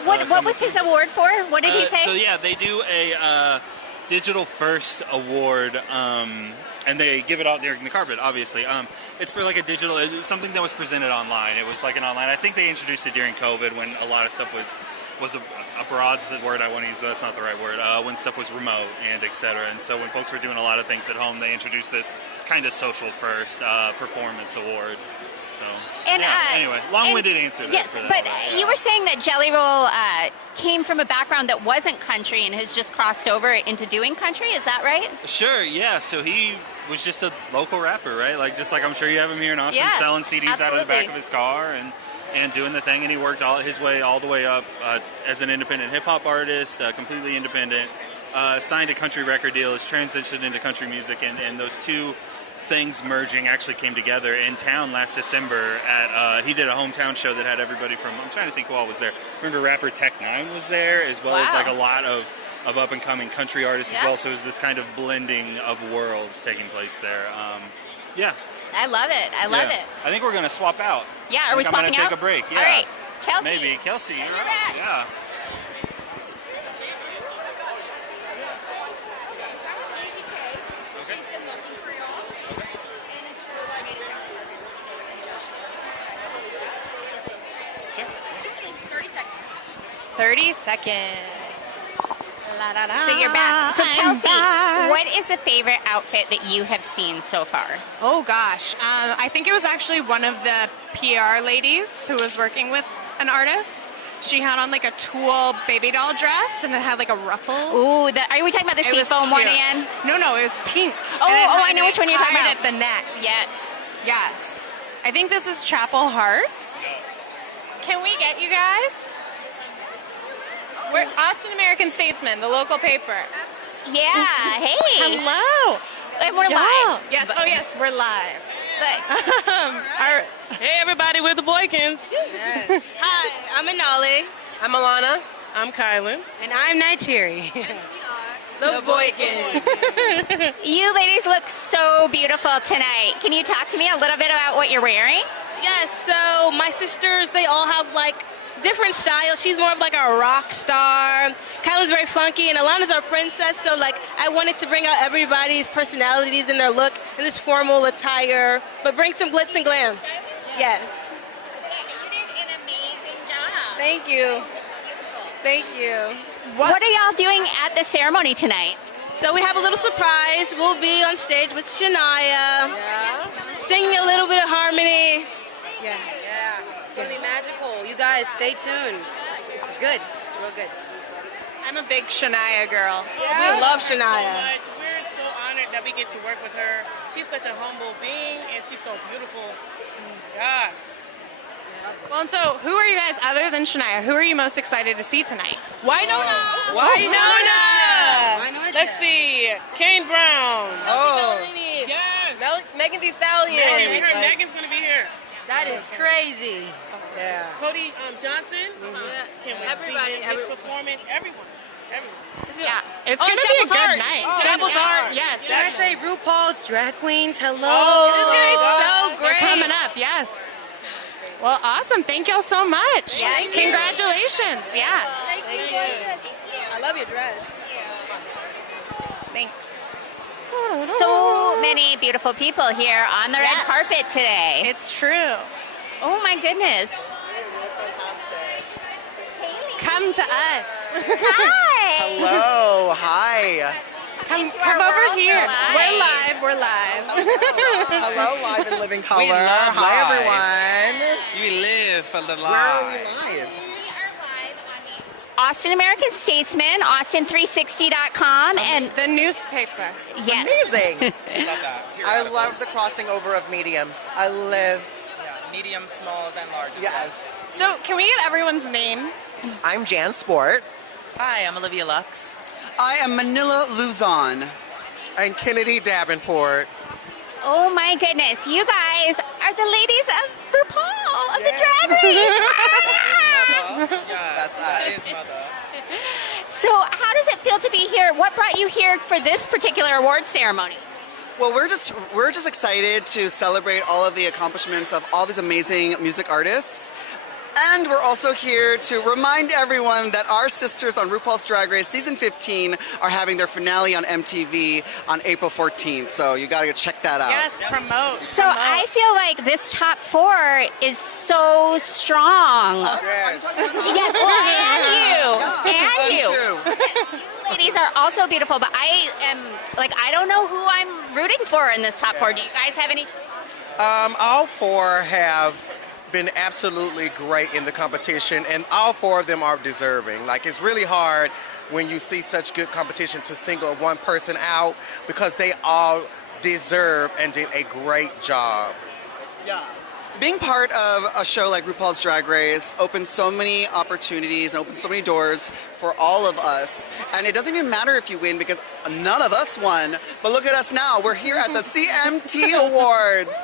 What was his award for? What did he say? So yeah, they do a digital first award, and they give it out during the carpet. Obviously, it's for like a digital something that was presented online. It was like an online. I think they introduced it during COVID when a lot of stuff was abroad's the word I want to use, but that's not the right word. When stuff was remote and etc. And so when folks were doing a lot of things at home, they introduced this kind of social first performance award. So And, anyway, long-winded answer there. Yes, for that but one. you were saying that Jelly Roll came from a background that wasn't country and has just crossed over into doing country. Is that right? Sure, yeah. So he was just a local rapper, right? Like I'm sure you have him here in Austin, Yeah, selling CDs out of the back absolutely. of his car and doing the thing. And he worked his way all the way up as an independent hip hop artist, completely independent. Signed a country record deal, has transitioned into country music, and those two things merging actually came together in town last December at he did a hometown show that had everybody from, I'm trying to think who all was there. Remember rapper Tech Nine was there, as well as like a lot of up and coming country artists as well. So it was this kind of blending of worlds taking place there. Yeah. I love it. I love it. I think we're gonna swap out. Yeah, are we I'm swapping gonna take out? a break. Yeah. All right, Kelsey. Maybe Kelsey. You're up. Yeah. Sure. 30 seconds. La, da, da, So you're back. So I'm Kelsey, back. what is a favorite outfit that you have seen so far? Oh gosh, I think it was actually one of the PR ladies who was working with an artist. She had on like a tulle baby doll dress and it had like a ruffle. Ooh, are we talking about the It was seafoam one cute. again? No, it was pink. Oh, And it I had know it which one you're talking tied about. at the neck. Yes. Yes. I think this is Chapel Heart. Can we get you guys? We're Austin American-Statesman, the local paper. Yeah, hey. Hello. And we're live. Yes, oh yes, we're live. Hey everybody, we're the Boykins. Yes. Hi, I'm Anali. I'm Alana. I'm Kylan. And I'm Naitiri. The Boykins. You ladies look so beautiful tonight. Can you talk to me a little bit about what you're wearing? Yes, so my sisters, they all have like different styles. She's more of like a rock star. Kyla's very funky, and Alana's our princess. So like, I wanted to bring out everybody's personalities in their look in this formal attire, but bring some glitz and glam. Yes. You did an amazing job. Thank you. Thank you. What are y'all doing at the ceremony tonight? So we have a little surprise. We'll be on stage with Shania, singing a little bit of harmony. Yeah. It's going to be magical. You guys, stay tuned. It's good. It's real good. I'm a big Shania girl. We love Shania. So much. We're so honored that we get to work with her. She's such a humble being, and she's so beautiful. God. Well, and so who are you guys other than Shania? Who are you most excited to see tonight? Wynonna. Wynonna. Let's see. Kane Brown. Oh. Yes. Megan Thee Stallion. We heard Megan's going to be here. That is crazy. Yeah. Cody Johnson. Can't wait Everybody. to see him. He's performing. Everyone. Yeah, it's Oh, going to be a Chapel's good Heart. night. Chapel's Heart. Yes. Did I say RuPaul's Drag Queens? Hello. So They're great. coming up, yes. Well, awesome. Thank y'all so much. Thank you. Congratulations. Yeah. Thank you. I love your dress. Thanks. So many beautiful people here on the red carpet today. It's true. Oh my goodness. Come to us. Hi. Hello, hi. Come our over world. here. Hi. We're live. Hello, live and living color. We love Hi, live. everyone. You live for the live. Where are we live? Austin American-Statesman, Austin360.com, and the newspaper. Yes. Amazing. Love that. I love the crossing over of mediums. I live. Medium, smalls, and large. Yes. So, can we get everyone's name? I'm Jan Sport. Hi, I'm Olivia Lux. I am Manila Luzon. And Kennedy Davenport. Oh my goodness, you guys are the ladies of RuPaul, of the Drag Race. That's us. So how does it feel to be here? What brought you here for this particular award ceremony? Well, we're just excited to celebrate all of the accomplishments of all these amazing music artists. And we're also here to remind everyone that our sisters on RuPaul's Drag Race Season 15 are having their finale on MTV on April 14th. So you gotta go check that out. Yes, promote. So I feel like this top four is so strong. Yes, well, and you. You ladies are also beautiful, but I don't know who I'm rooting for in this top four. Do you guys have any choices? All four have been absolutely great in the competition, and all four of them are deserving. Like, it's really hard when you see such good competition to single one person out, because they all deserve and did a great job. Yeah. Being part of a show like RuPaul's Drag Race opens so many opportunities and opens so many doors for all of us. And it doesn't even matter if you win, because none of us won. But look at us now. We're here at the CMT Awards.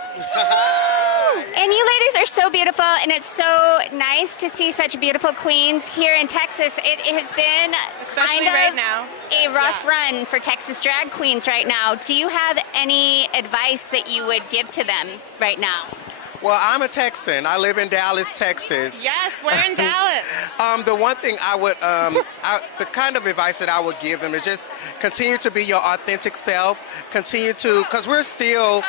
And you ladies are so beautiful, and it's so nice to see such beautiful queens here in Texas. It has been Especially kind right of now. a rough run for Texas drag queens right now. Do you have any advice that you would give to them right now? Well, I'm a Texan. I live in Dallas, Texas. Yes, we're in Dallas. The one thing I would, the kind of advice that I would give them is just continue to be your authentic self. Continue to, because we're still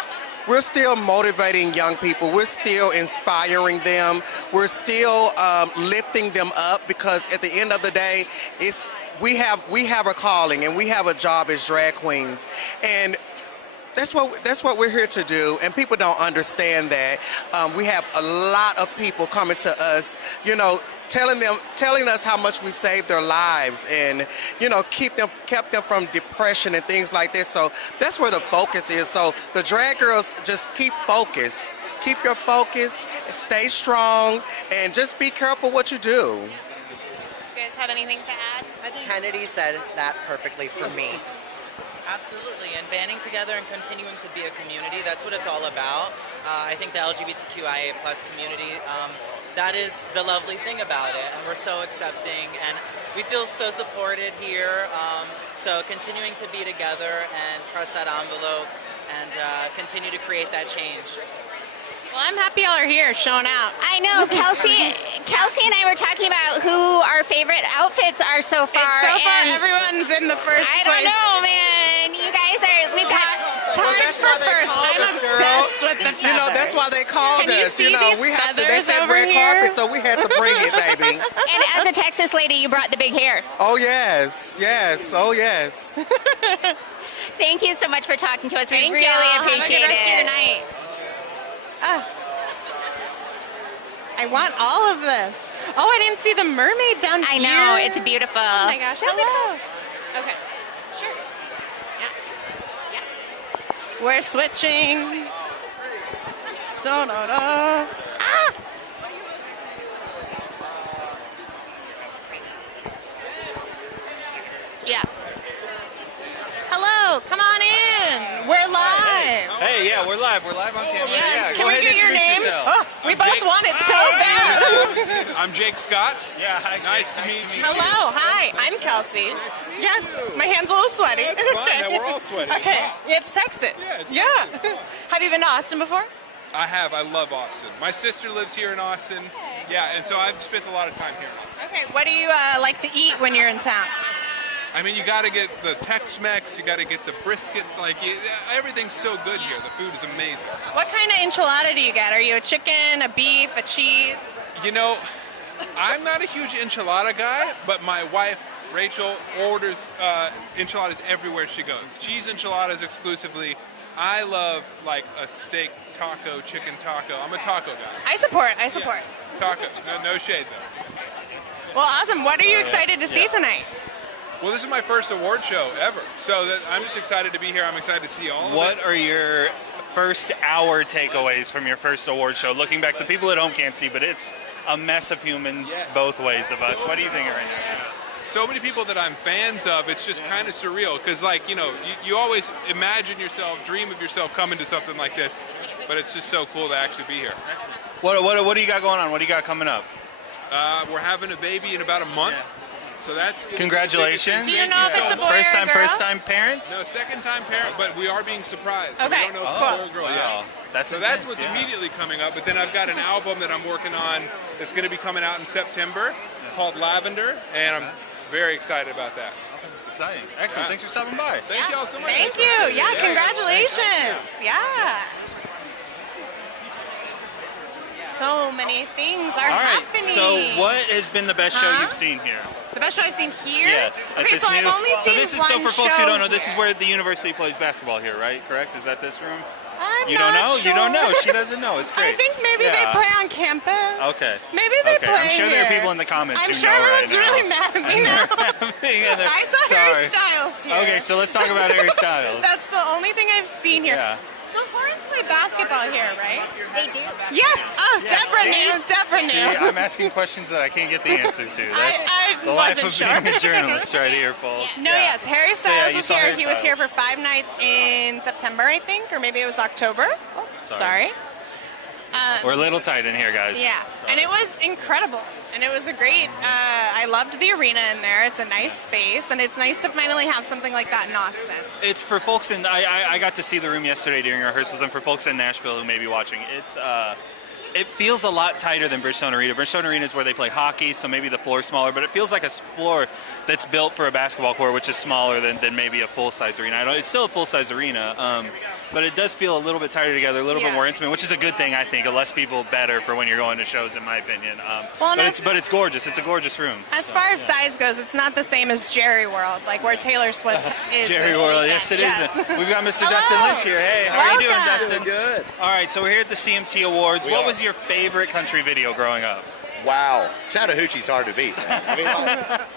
motivating young people. We're still inspiring them. We're still lifting them up, because at the end of the day, we have a calling and we have a job as drag queens, and that's what we're here to do, and people don't understand that. We have a lot of people coming to us, telling us how much we saved their lives, and kept them from depression and things like this. So that's where the focus is. So the drag girls, just keep focused. keep your focus, stay strong, and just be careful what you do. You guys have anything to add? I think Kennedy said that perfectly for me. Absolutely, and banding together and continuing to be a community, that's what it's all about. I think the LGBTQIA+ community, that is the lovely thing about it, and we're so accepting, and we feel so supported here. So continuing to be together and press that envelope and continue to create that change. Well, I'm happy y'all are here, showing out. I know, Kelsey and I were talking about who our favorite outfits are so far. So far, and everyone's in the first I place. don't know, man. You guys are. We've got tied for first. I'm obsessed with the feathers. You know, that's why they called Can you us. see You know, these we have to. They feathers said over red here? carpet, so we had to bring it, baby. And as a Texas lady, you brought the big hair. Oh yes, yes, oh yes. Thank you so much for talking to us. Thank we really y'all. appreciate Have a good rest it. of your night. I want all of this. Oh, I didn't see the mermaid down I here. know, it's beautiful. Oh my gosh, hello. Okay, sure. Yeah. We're switching. So da da. Ah! Yeah. Hello, come on in. We're live. Hey, yeah, we're live. We're live on camera. Yes. Yeah, Can go we ahead get and your introduce name? yourself. Oh, we both want it so bad. I'm Jake Scott. Yeah, hi. Nice to meet you. Hello, hi, I'm Kelsey. Yes, my hand's a little sweaty. That's fine, we're all sweaty. Okay, it's Texas. Yeah, Have you been to Austin before? I have. I love Austin. My sister lives here in Austin. Yeah, and so I've spent a lot of time here in Austin. Okay, what do you like to eat when you're in town? I mean, you got to get the Tex-Mex, you got to get the brisket. Everything's so good here. The food is amazing. What kind of enchilada do you get? Are you a chicken, a beef, a cheese? You know, I'm not a huge enchilada guy, but my wife, Rachel, orders enchiladas everywhere she goes. Cheese enchiladas exclusively. I love like a steak taco, chicken taco. I'm a taco guy. I support. Yeah, tacos. No shade though. Well, awesome. What are you excited to see tonight? Well, this is my first award show ever, so I'm just excited to be here. I'm excited to see all of it. What are your first hour takeaways from your first award show? Looking back, the people at home can't see, but it's a mess of humans both ways of us. What do you think right now? So many people that I'm fans of, it's just kind of surreal because, like, you always imagine yourself, dream of yourself coming to something like this, but it's just so cool to actually be here. Excellent. What do you got going on? What do you got coming up? We're having a baby in about a month. So that's congratulations. Do you know if it's a boy or a girl? First time parent? No, second time parent, but we are being surprised. So Okay, we don't know if cool. it's a boy or girl yet. That's what's immediately coming up. But then I've got an album that I'm working on that's going to be coming out in September called Lavender, and I'm very excited about that. Exciting. Excellent. Thanks for stopping by. Thank y'all so much. Thank you. Yeah, congratulations. Yeah. So many things are All right. happening. So what has been the best show you've seen here? The best show I've seen here? Yes. at Okay, this so I've only so seen this is one so for folks who show don't know, this is here. where the university plays basketball here, right? Correct? Is that this room? I'm You not don't know? Sure. You don't know. She doesn't know. It's great. I think maybe they Yeah. play on campus. Okay. Maybe they okay. play I'm sure there are here. people in the comments I'm who sure know everyone's right now. really mad at me now. I saw Harry Sorry. Styles here. Okay, so let's talk about Harry Styles. That's the only thing I've seen here. Yeah. The Horns play basketball here, right? They do. Yes. Oh, Yeah, Deborah see? knew. Deborah See, knew. I'm asking questions that I can't get the answer to. That's I the life wasn't of being sure. a journalist right here, folks. No, yes. Harry So, yeah, Styles you was saw here. Harry He was here Styles. for 5 nights in September, I think, or maybe it was October. Oh, sorry. We're a little tight in here, guys. Yeah, and it was incredible, and it was a great. I loved the arena in there. It's a nice space, and it's nice to finally have something like that in Austin. It's for folks in. I got to see the room yesterday during rehearsals, and for folks in Nashville who may be watching, it feels a lot tighter than Bridgestone Arena. Bridgestone Arena is where they play hockey, so maybe the floor's smaller, but it feels like a floor that's built for a basketball court, which is smaller than maybe a full-size arena. It's still a full-size arena, but it does feel a little bit tighter together, a little bit more intimate, which is a good thing, I think. Less people, better for when you're going to shows, in my opinion. Well, but it's gorgeous. It's a gorgeous room. As far as size goes, it's not the same as Jerry World, like where Taylor Swift is. Jerry this World, weekend. yes it is. We've got Mr. Hello. Dustin Lynch here. Hey, how are you doing, Welcome. Dustin? Good. All right, so we're here at the CMT Awards. What was your favorite country video growing up? Wow, Chattahoochee's hard to beat, man. I mean,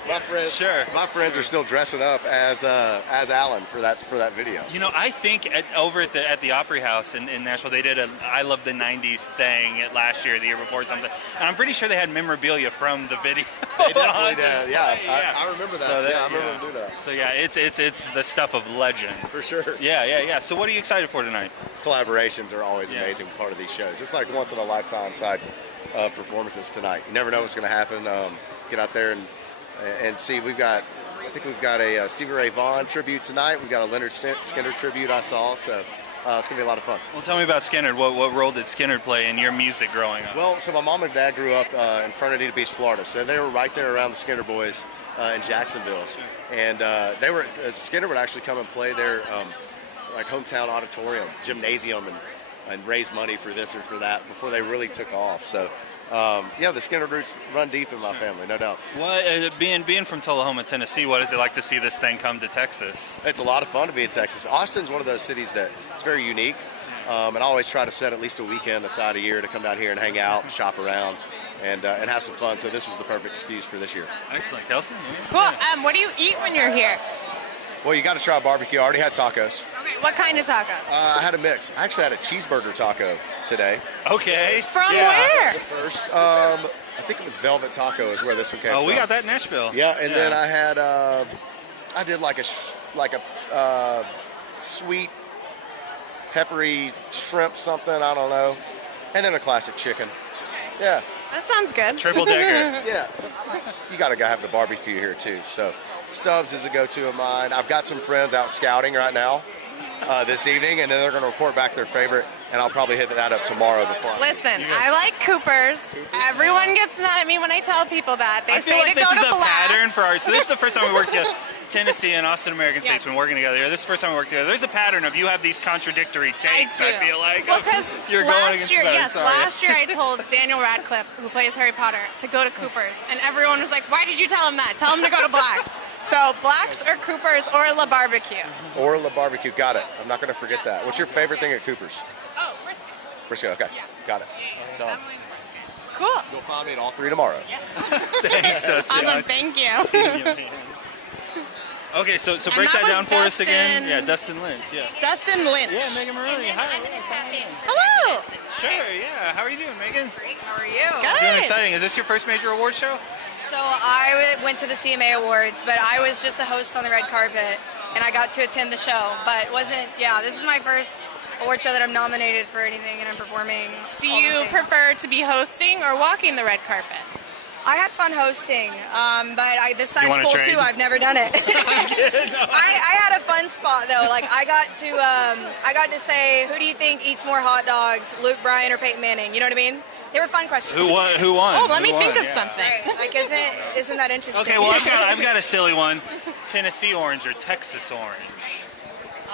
my friends are still dressing up as Alan for that video. You know, I think over at the Opry House in Nashville, they did a I Love the 90s thing last year, the year before, something. And I'm pretty sure they had memorabilia from the video. They definitely did. Yeah, I remember that. So I remember them do that. So yeah, it's the stuff of legend. For sure. Yeah. So what are you excited for tonight? Collaborations are always amazing part of these shows. It's like once in a lifetime type performances tonight. You never know what's going to happen. Get out there and see. I think we've got a Stevie Ray Vaughan tribute tonight. We've got a Leonard Skinner tribute I saw. So it's going to be a lot of fun. Well, tell me about Skinner. What role did Skinner play in your music growing up? Well, so my mom and dad grew up in Fernandina Beach, Florida. So they were right there around the Skinner boys in Jacksonville. And Skinner would actually come and play their like hometown auditorium, gymnasium, and raise money for this or for that before they really took off. So, the Skinner roots run deep in my family, no doubt. Being from Tullahoma, Tennessee, what is it like to see this thing come to Texas? It's a lot of fun to be in Texas. Austin's one of those cities that it's very unique, and I always try to set at least a weekend aside a year to come down here and hang out, and shop around, and have some fun. So this was the perfect excuse for this year. Excellent, Kelsey. Cool. What do you eat when you're here? Well, you got to try barbecue. I already had tacos. Okay, what kind of tacos? I had a mix. I actually had a cheeseburger taco today. Okay. From where? The first, I think it was Velvet Taco is where this one came from. Oh, we got that in Nashville. Yeah, and then I had, I did like a sweet, peppery shrimp something, I don't know, and then a classic chicken. Yeah. That sounds good. Triple decker. Yeah. You got to have the barbecue here too, so. Stubbs is a go-to of mine. I've got some friends out scouting right now this evening, and then they're going to report back their favorite, and I'll probably hit that up tomorrow before. Listen, I like Coopers. Everyone gets mad at me when I tell people that. They I feel say like to this go is to a Black's. pattern for ours. So this is the first time we worked together. Tennessee and Austin American-Statesman working together. This is the first time we worked together. There's a pattern of you have these contradictory takes, I feel like. Well, because you're going against last year I told Daniel Radcliffe, who plays Harry Potter, to go to Cooper's, and everyone was like, why did you tell him that? Tell him to go to Black's. So Black's or Cooper's or La Barbecue. Or La Barbecue, got it. I'm not going to forget that. What's your favorite thing at Cooper's? Oh, brisket. Brisket, okay. Yeah. Got it. Done. Definitely brisket. Cool. You'll find me at all three tomorrow. Yeah. Thanks, Dustin. Awesome, thank you. Okay, so break that down for us again. Dustin. Yeah, Dustin Lynch. Yeah. Dustin Lynch. Yeah, Megan Maroney. Hi. Hello. Sure. Yeah. How are you doing, Megan? Great. How are you? Doing exciting. Is this your first major award show? So I went to the CMA Awards, but I was just a host on the red carpet, and I got to attend the show. But this is my first award show that I'm nominated for anything, and I'm performing. Do you prefer to be hosting or walking the red carpet? I had fun hosting, but this side's cool trade? too. I've never done it. I had a fun spot though. Like I got to say, who do you think eats more hot dogs, Luke Bryan or Peyton Manning? You know what I mean? They were fun questions. Who won? Oh, let me think of something. Right. Like, isn't that interesting? Okay, well I've got a silly one. Tennessee orange or Texas orange?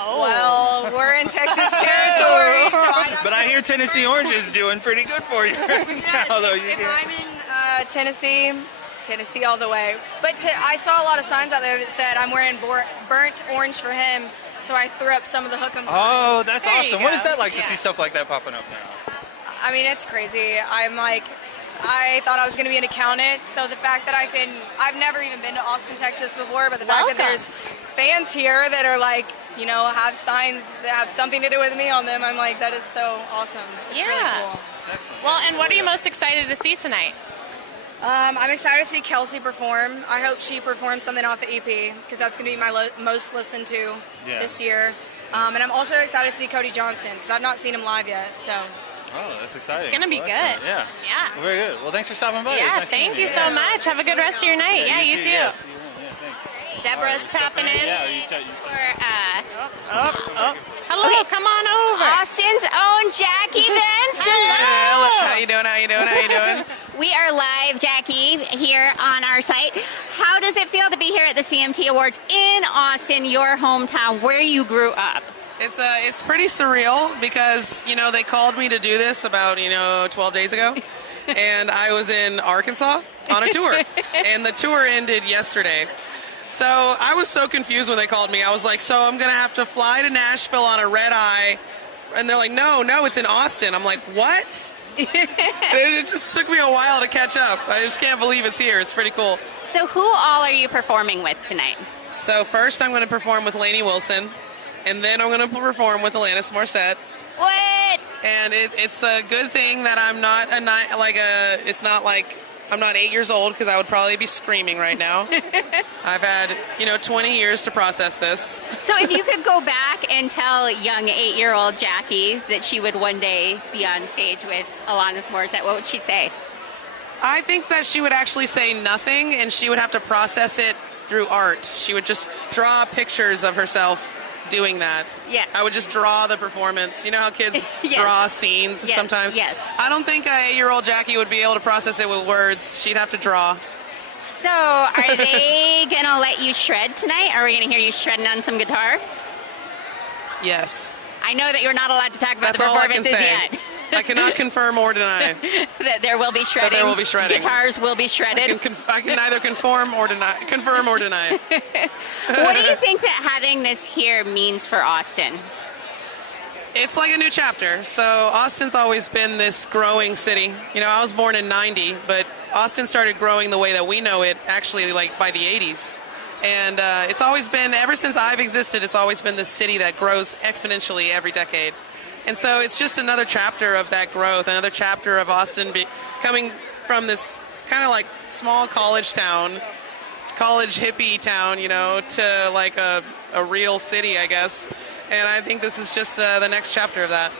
Oh. Well, we're in Texas territory, so But I hear Tennessee orange is doing pretty good for you. Although if I'm in Tennessee all the way. But I saw a lot of signs out there that said I'm wearing burnt orange for him, so I threw up some of the hook'em signs. Oh, that's There you awesome. What is go. that like to Yeah. see stuff like that popping up now? I mean, it's crazy. I thought I was going to be an accountant, so the fact that I've never even been to Austin, Texas before, but the fact that there's fans here that are like, have signs that have something to do with me on them, I'm like, that is so awesome. It's really cool. Well, and what are you most excited to see tonight? I'm excited to see Kelsey perform. I hope she performs something off the EP, because that's going to be my most listened to this year. And I'm also excited to see Cody Johnson, because I've not seen him live yet, so... Oh, that's exciting. It's going to be good. Excellent. Yeah. Yeah. Well, very good. Well, thanks for stopping by. Yeah, Nice thank to meet you so much. Have a good rest of your night. Yeah, you too. Yes, you will. Yeah, thanks. Deborah's tapping in. Yeah, you Hello, come on over. Austin's own Jackie Benson. How you doing? How you doing? How you doing? We are live, Jackie, here on our site. How does it feel to be here at the CMT Awards in Austin, your hometown, where you grew up? It's pretty surreal because they called me to do this about 12 days ago, and I was in Arkansas on a tour, and the tour ended yesterday. So I was so confused when they called me. I was like, so I'm gonna have to fly to Nashville on a red eye, and they're like, no, it's in Austin. I'm like, what? It just took me a while to catch up. I just can't believe it's here. It's pretty cool. So who all are you performing with tonight? So first I'm going to perform with Lainey Wilson, and then I'm going to perform with Alanis Morissette. What? And it's a good thing that I'm not it's not like I'm not 8 years old, because I would probably be screaming right now. I've had 20 years to process this. So if you could go back and tell young 8-year-old Jackie that she would one day be on stage with Alanis Morissette, what would she say? I think that she would actually say nothing, and she would have to process it through art. She would just draw pictures of herself doing that. Yes. I would just draw the performance. You know how kids Yes. draw scenes Yes, sometimes? yes. I don't think a 8-year-old Jackie would be able to process it with words. She'd have to draw. So are they going to let you shred tonight? Are we going to hear you shredding on some guitar? Yes. I know that you're not allowed to talk about That's the all I can performances say. yet. I cannot confirm or deny. That there will be shredding. That there will be shredding. Guitars will be shredded. I can neither confirm or deny. What do you think that having this here means for Austin? It's like a new chapter. So Austin's always been this growing city. I was born in '90, but Austin started growing the way that we know it actually like by the '80s. And it's always been, ever since I've existed, it's always been this city that grows exponentially every decade. And so it's just another chapter of that growth, another chapter of Austin coming from this kind of like small college town, college hippie town, to like a real city, I guess. And I think this is just the next chapter of that.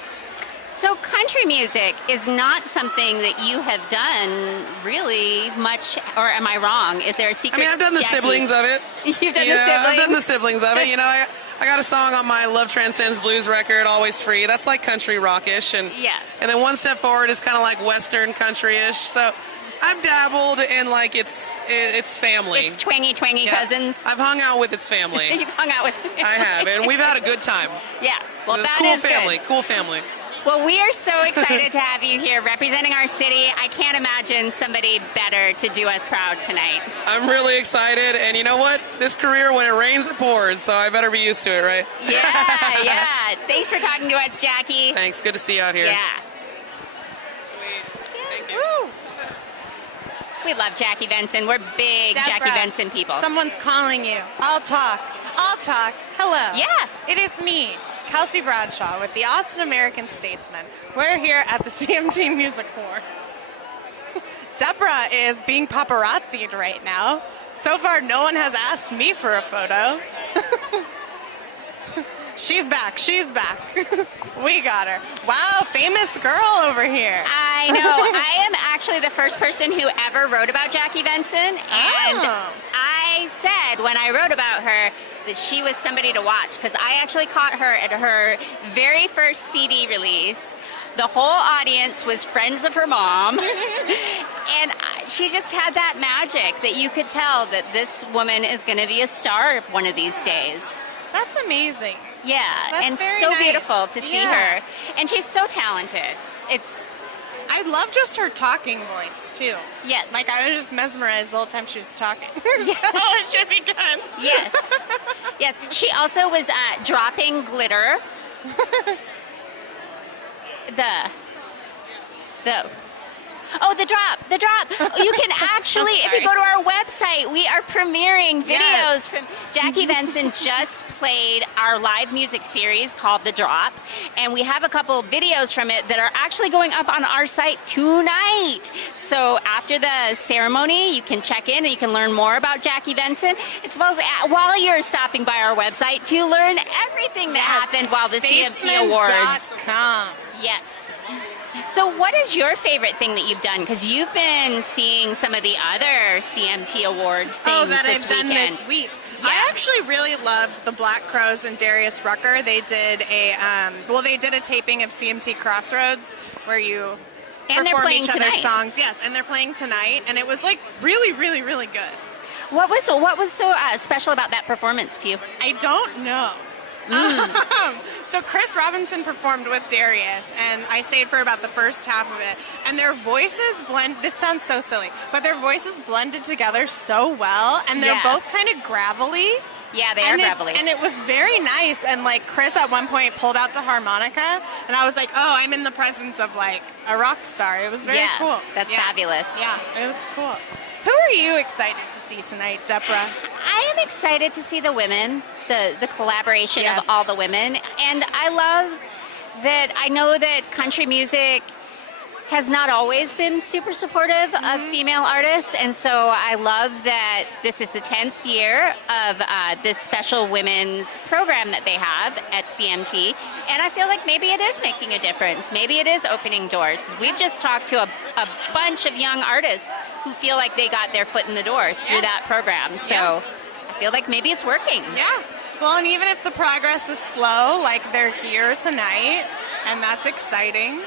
So country music is not something that you have done really much, or am I wrong? Is there a secret? I've done the Jackie? siblings of it. You've done the siblings? I've done the siblings of it. I got a song on my Love Transcends Blues record, Always Free. That's like country rockish. And then One Step Forward is kind of like Western country-ish. So I've dabbled in like its family. It's twangy cousins. I've hung out with its family. You've hung out with I have, and we've had a good time. Yeah, well, It's a that cool is family, good. cool family. Well, we are so excited to have you here representing our city. I can't imagine somebody better to do us proud tonight. I'm really excited, and you know what? This career, when it rains, it pours, so I better be used to it, right? Yeah. Thanks for talking to us, Jackie. Thanks, good to see you out here. Yeah. Sweet. Thank you. Woo. We love Jackie Benson. We're big Deborah, Jackie Benson people. Someone's calling you. I'll talk. Hello. Yeah. It is me, Kelsey Bradshaw, with the Austin American-Statesman. We're here at the CMT Music Awards. Deborah is being paparazzi'd right now. So far, no one has asked me for a photo. She's back. We got her. Wow, famous girl over here. I know. I am actually the first person who ever wrote about Jackie Benson. And I said when I wrote about her that she was somebody to watch, because I actually caught her at her very first CD release. The whole audience was friends of her mom. And she just had that magic that you could tell that this woman is going to be a star one of these days. That's amazing. Yeah, That's and very so nice. beautiful to see her. And she's so talented. I love just her talking voice, too. Yes. Like, I was just mesmerized the whole time she was talking. So it should be good. Yes. Yes. She also was dropping glitter. The drop. You can actually, if you go to our website, we are premiering videos from Jackie Benson just played our live music series called The Drop, and we have a couple videos from it that are actually going up on our site tonight. So after the ceremony, you can check in and you can learn more about Jackie Benson, as well as while you're stopping by our website to learn everything that happened while the CMT Awards. Statesman.com. Yes. So what is your favorite thing that you've done? Because you've been seeing some of the other CMT Awards things that this I've done weekend. this week. I actually really loved the Black Crowes and Darius Rucker. They did a taping of CMT Crossroads where you And they're perform playing each other's tonight. songs. Yes, and they're playing tonight, and it was like really, really, really good. What was so special about that performance to you? I don't know. So Chris Robinson performed with Darius, and I stayed for about the first half of it. And their voices this sounds so silly, but their voices blended together so well, and they're both kind of gravelly. Yeah, they are gravelly. And it was very nice. And like Chris at one point pulled out the harmonica, and I was like, oh, I'm in the presence of like a rock star. It was very cool. That's fabulous. Yeah, it was cool. Who are you excited to see tonight, Deborah? I am excited to see the women, the collaboration of all the women. And I love that I know that country music has not always been super supportive of female artists, and so I love that this is the 10th year of this special women's program that they have at CMT, and I feel like maybe it is making a difference. Maybe it is opening doors, because we've just talked to a bunch of young artists who feel like they got their foot in the door through that program, so I feel like maybe it's working. Yeah. Well, and even if the progress is slow, like they're here tonight, and that's exciting.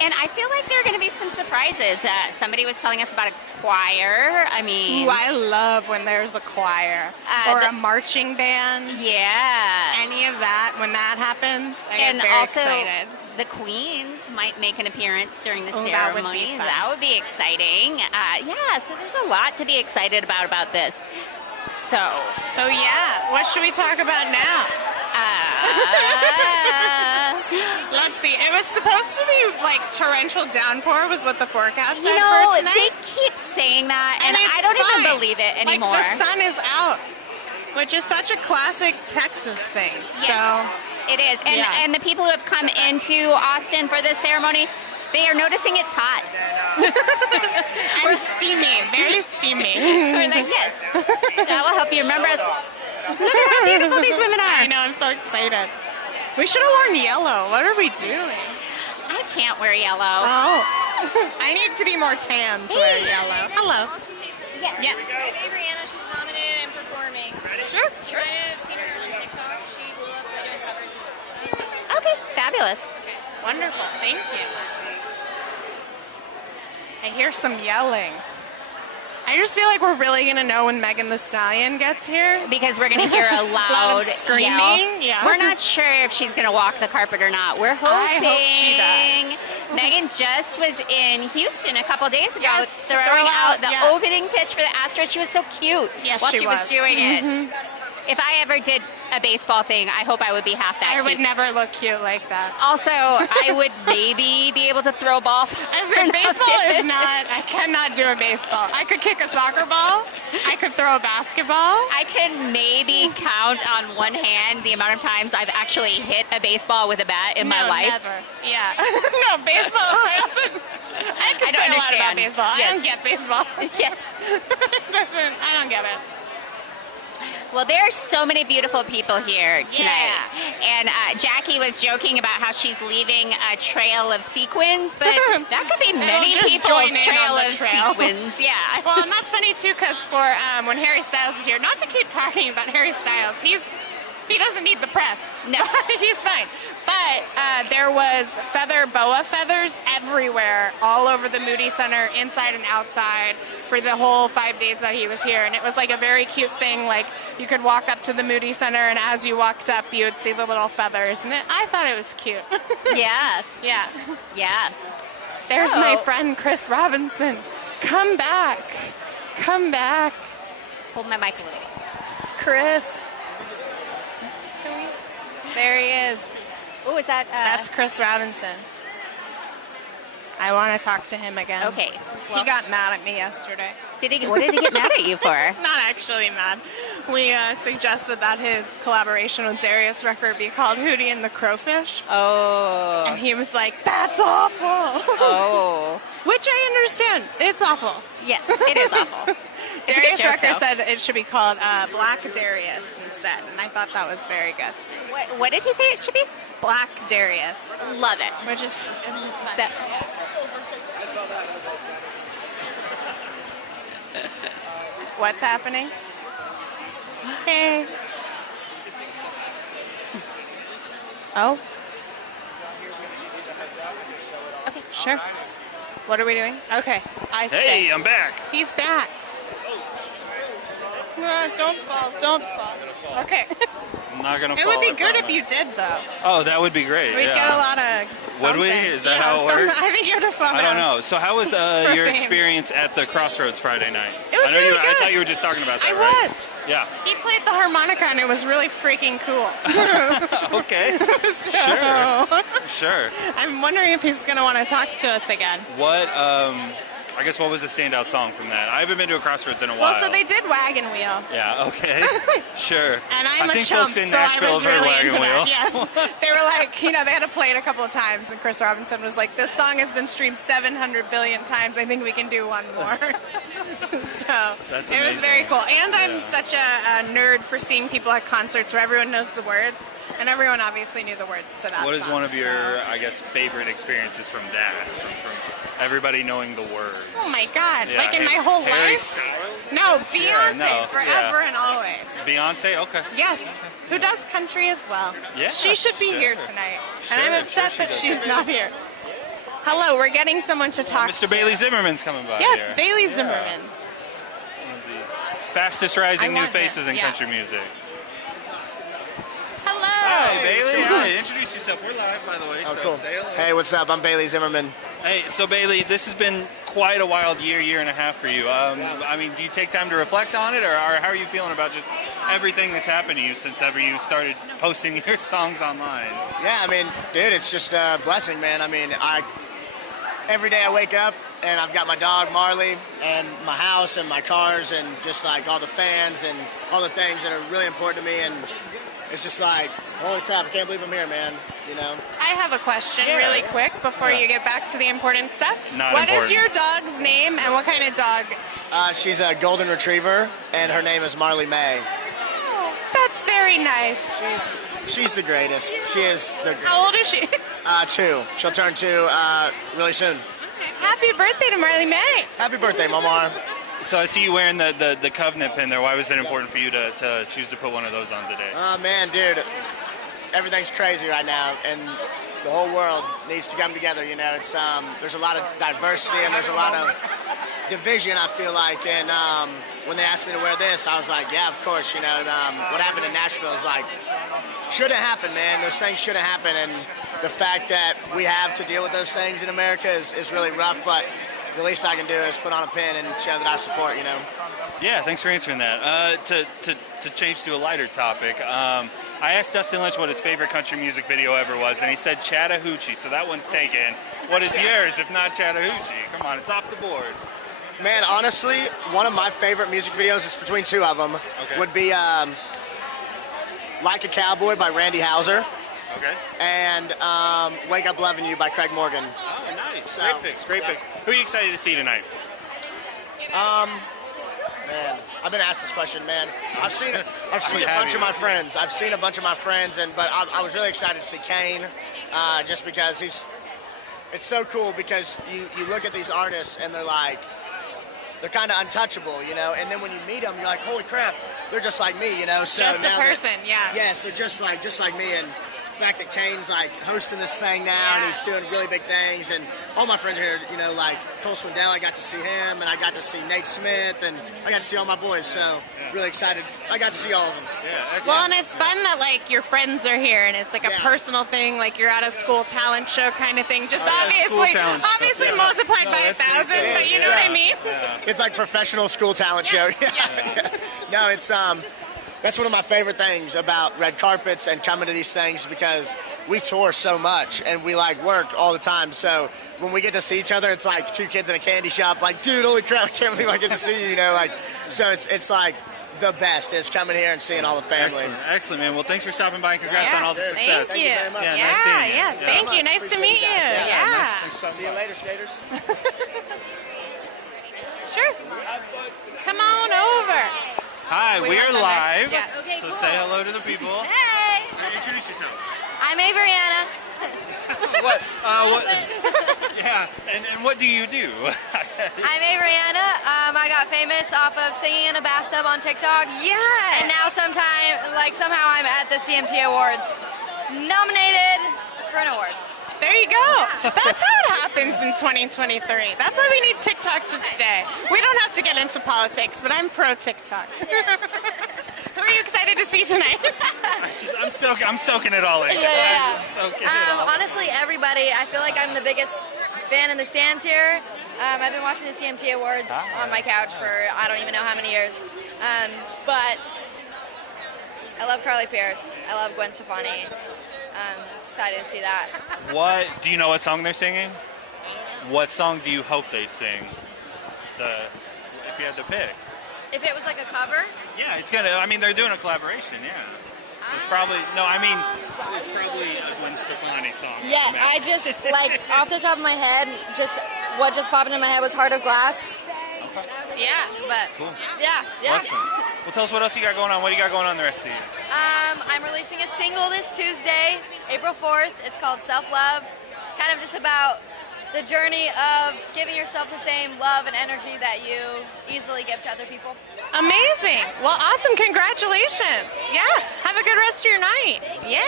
And I feel like there are going to be some surprises. Somebody was telling us about a choir. I mean... Ooh, I love when there's a choir. Or a marching band. Yeah. Any of that, when that happens, I get very also, excited. The queens might make an appearance during the ceremony. That would be fun. That would be exciting. Yeah, so there's a lot to be excited about this. So yeah, what should we talk about now? Let's see. It was supposed to be like torrential downpour was what the forecast said for tonight. They keep saying that, and I don't even believe it anymore. Like, the sun is out, which is such a classic Texas thing. Yes, so it is. And the people who have come into Austin for this ceremony, they are noticing it's hot. And steamy, very steamy. We're like, yes, that will help you remember us. Look at how beautiful these women are. I know, I'm so excited. We should have worn yellow. What are we doing? I can't wear yellow. Oh. I need to be more tan to wear yellow. Hello. Yes. Yes. Brianna, she's nominated and performing. Sure. You might have seen her on TikTok. She blew up by doing covers. Okay, fabulous. Okay. Wonderful. Thank you. I hear some yelling. I just feel like we're really going to know when Megan Thee Stallion gets here. Because we're going to hear a loud lot of screaming. Yell. Yeah. We're not sure if she's going to walk the carpet or not. We're hoping. I hope she does. Megan just was in Houston a couple days ago, Yes, throwing out the opening pitch for the Astros. She was so cute while she was doing it. If I ever did a baseball thing, I hope I would be half that I cute. would never look cute like that. Also, I would maybe be able to throw a ball. Baseball is not, I cannot do a baseball. I could kick a soccer ball. I could throw a basketball. I can maybe count on one hand the amount of times I've actually hit a baseball with a bat in my life. Never. Yeah. No, baseball. I can say a lot about baseball. Yes. I don't get baseball. Yes. I don't get it. Well, there are so many beautiful people here tonight. And Jackie was joking about how she's leaving a trail of sequins, but that could be many people's trail of sequins. Yeah. Well, and that's funny too, because for when Harry Styles is here, not to keep talking about Harry Styles, he doesn't need the press. No. He's fine. But there was boa feathers everywhere, all over the Moody Center, inside and outside, for the whole 5 days that he was here. And it was like a very cute thing. Like, you could walk up to the Moody Center, and as you walked up, you would see the little feathers. And I thought it was cute. Yeah. Yeah. Yeah. There's my friend Chris Robinson. Come back. Come back. Hold my mic a little. Chris. There he is. Oh, is that? That's Chris Robinson. I want to talk to him again. Okay. Well, he got mad at me yesterday. What did he get mad at you for? Not actually mad. We suggested that his collaboration with Darius Rucker be called Hootie and the Crowfish. Oh. And he was like, that's awful. Oh. Which I understand. It's awful. Yes, it is awful. Darius Rucker said it should be called Black Darius instead, and I thought that was very good. What did he say it should be? Black Darius. Love it. Which is What's happening? Hey. Oh. Okay, sure. What are we doing? Okay, I stay. Hey, I'm back. He's back. Don't fall, don't fall. Okay. I'm not gonna It fall. would be I good if promise. you did, though. Oh, that would be great. We'd yeah. get a lot of. Would we? something. Is that Yeah, how it some- works? I think you'd have fun. I don't know. So how was For your fame. experience at the Crossroads Friday night? It was I know really I good. thought you were just talking about that, I right? was. Yeah. He played the harmonica and it was really freaking cool. Okay. So, Sure. I'm wondering if he's going to want to talk to us again. What? I guess what was the standout song from that? I haven't been to a Crossroads in a while. Well, so they did Wagon Wheel. Yeah. Okay. Sure. And I'm I a think chump, folks in so Nashville I was have heard really Wagon into Wheel. that. Yes, they were like, they had to play it a couple of times, and Chris Robinson was like, "This song has been streamed 700 billion times. I think we can do one more." So That's it was amazing. very cool. And I'm Yeah. such a nerd for seeing people at concerts where everyone knows the words, and everyone obviously knew the words to that. What is song, one of your, so. I guess, favorite experiences from that? From everybody knowing the words. Oh my God! Yeah, Like in my whole Harry life? Styles? No, Yeah, Beyonce no, forever yeah. and always. Beyonce? Okay. Yes, who does country as well. Yeah, She should be sure. here tonight. Sure, And I'm sure upset she that does. she's not here. Hello, we're getting someone to talk to. Mr. Bailey Zimmerman's coming by Yes, here. Bailey Yeah. Zimmerman. One of the fastest rising I new want him, faces in yeah. country music. Hello. Hi, Bailey. Yeah. Hi, introduce yourself. We're live, by the way. Oh, so cool. say hello. Hey, what's up? I'm Bailey Zimmerman. Hey, so Bailey, this has been quite a wild year and a half for you. I mean, do you take time to reflect on it, or how are you feeling about just everything that's happened to you since ever you started posting your songs online? Yeah, I mean, dude, it's just a blessing, man. I mean, every day I wake up and I've got my dog Marley and my house and my cars and just like all the fans and all the things that are really important to me, and it's just like, holy crap, I can't believe I'm here, man. You know. I have a question really quick before you get back to the important stuff. Not What is important. your dog's name and what kind of dog? She's a golden retriever, and her name is Marley May. That's very nice. She's the greatest. She is the greatest. How old is she? 2. She'll turn 2 really soon. Happy birthday to Marley May. Happy birthday, Mama. So I see you wearing the Covenant pin there. Why was it important for you to choose to put one of those on today? Oh man, dude, everything's crazy right now, and the whole world needs to come together. You know, it's there's a lot of diversity and there's a lot of division. I feel like, and when they asked me to wear this, I was like, yeah, of course. You know, what happened in Nashville is like shouldn't happen, man. Those things shouldn't happen, and the fact that we have to deal with those things in America is really rough, but the least I can do is put on a pin and show that I support, you know. Yeah, thanks for answering that. To change to a lighter topic, I asked Dustin Lynch what his favorite country music video ever was, and he said Chattahoochee, so that one's taken. What is yours if not Chattahoochee? Come on, it's off the board. Man, honestly, one of my favorite music videos, it's between two of them, would be Like a Cowboy by Randy Houser. Okay. And Wake Up Loving You by Craig Morgan. Oh, nice. Great picks, great picks. Who are you excited to see tonight? Man, I've been asked this question, man. I've seen a bunch of my friends. I've seen a bunch of my friends, but I was really excited to see Kane, just because it's so cool because you look at these artists and they're kind of untouchable, you know, and then when you meet them, you're like, holy crap, they're just like me, you know. So Just a now person, yeah. Yes, they're just like me, and the fact that Kane's like hosting this thing now and he's doing really big things, and all my friends are here, you know, like Cole Swindell, I got to see him, and I got to see Nate Smith, and I got to see all my boys, so really excited. I got to see all of them. Yeah, Well, and it's fun that like your friends are here, and it's like a personal thing, like you're at a school talent show kind of thing. Just obviously multiplied by 1,000, but you know what I mean. It's like professional school talent show. No, it's that's one of my favorite things about red carpets and coming to these things, because we tour so much and we like work all the time. So when we get to see each other, it's like two kids in a candy shop. Like, dude, holy crap! I can't believe I get to see you. You know, like, so it's like the best is coming here and seeing all the family. Excellent, man. Well, thanks for stopping by, and congrats on all the success. Thank you. very much. Yeah, nice seeing you. Yeah, thank you. Nice to meet you. Yeah. See you later, skaters. Sure. Come on over. Hi, we are live. Yes. Okay, So cool. say hello to the people. Hey! Introduce yourself. I'm Averiana. What? Yeah, and what do you do? I'm Averiana. I got famous off of singing in a bathtub on TikTok. Yes. And now somehow I'm at the CMT Awards, nominated for an award. There you go. That's how it happens in 2023. That's why we need TikTok to stay. We don't have to get into politics, but I'm pro TikTok. Who are you excited to see tonight? I'm soaking it all in. Yeah. I'm soaking it all in. Honestly, everybody. I feel like I'm the biggest fan in the stands here. I've been watching the CMT Awards on my couch for I don't even know how many years. But I love Carly Pierce. I love Gwen Stefani. Excited to see that. What do you know? What song they're singing? What song do you hope they sing? If you had to pick. If it was like a cover, Yeah, it's gonna. I mean, they're doing a collaboration. Yeah. It's probably no. I mean, it's probably a Gwen Stefani song. yeah. I just like off the top of my head, what just popped into my head was Heart of Glass. Yeah, but Cool. yeah. Excellent. Well, tell us what else you got going on. What do you got going on the rest of the year? I'm releasing a single this Tuesday, April 4th. It's called Self Love. Kind of just about the journey of giving yourself the same love and energy that you easily give to other people. Amazing. Well, awesome. Congratulations. Yeah. Have a good rest of your night. Yeah.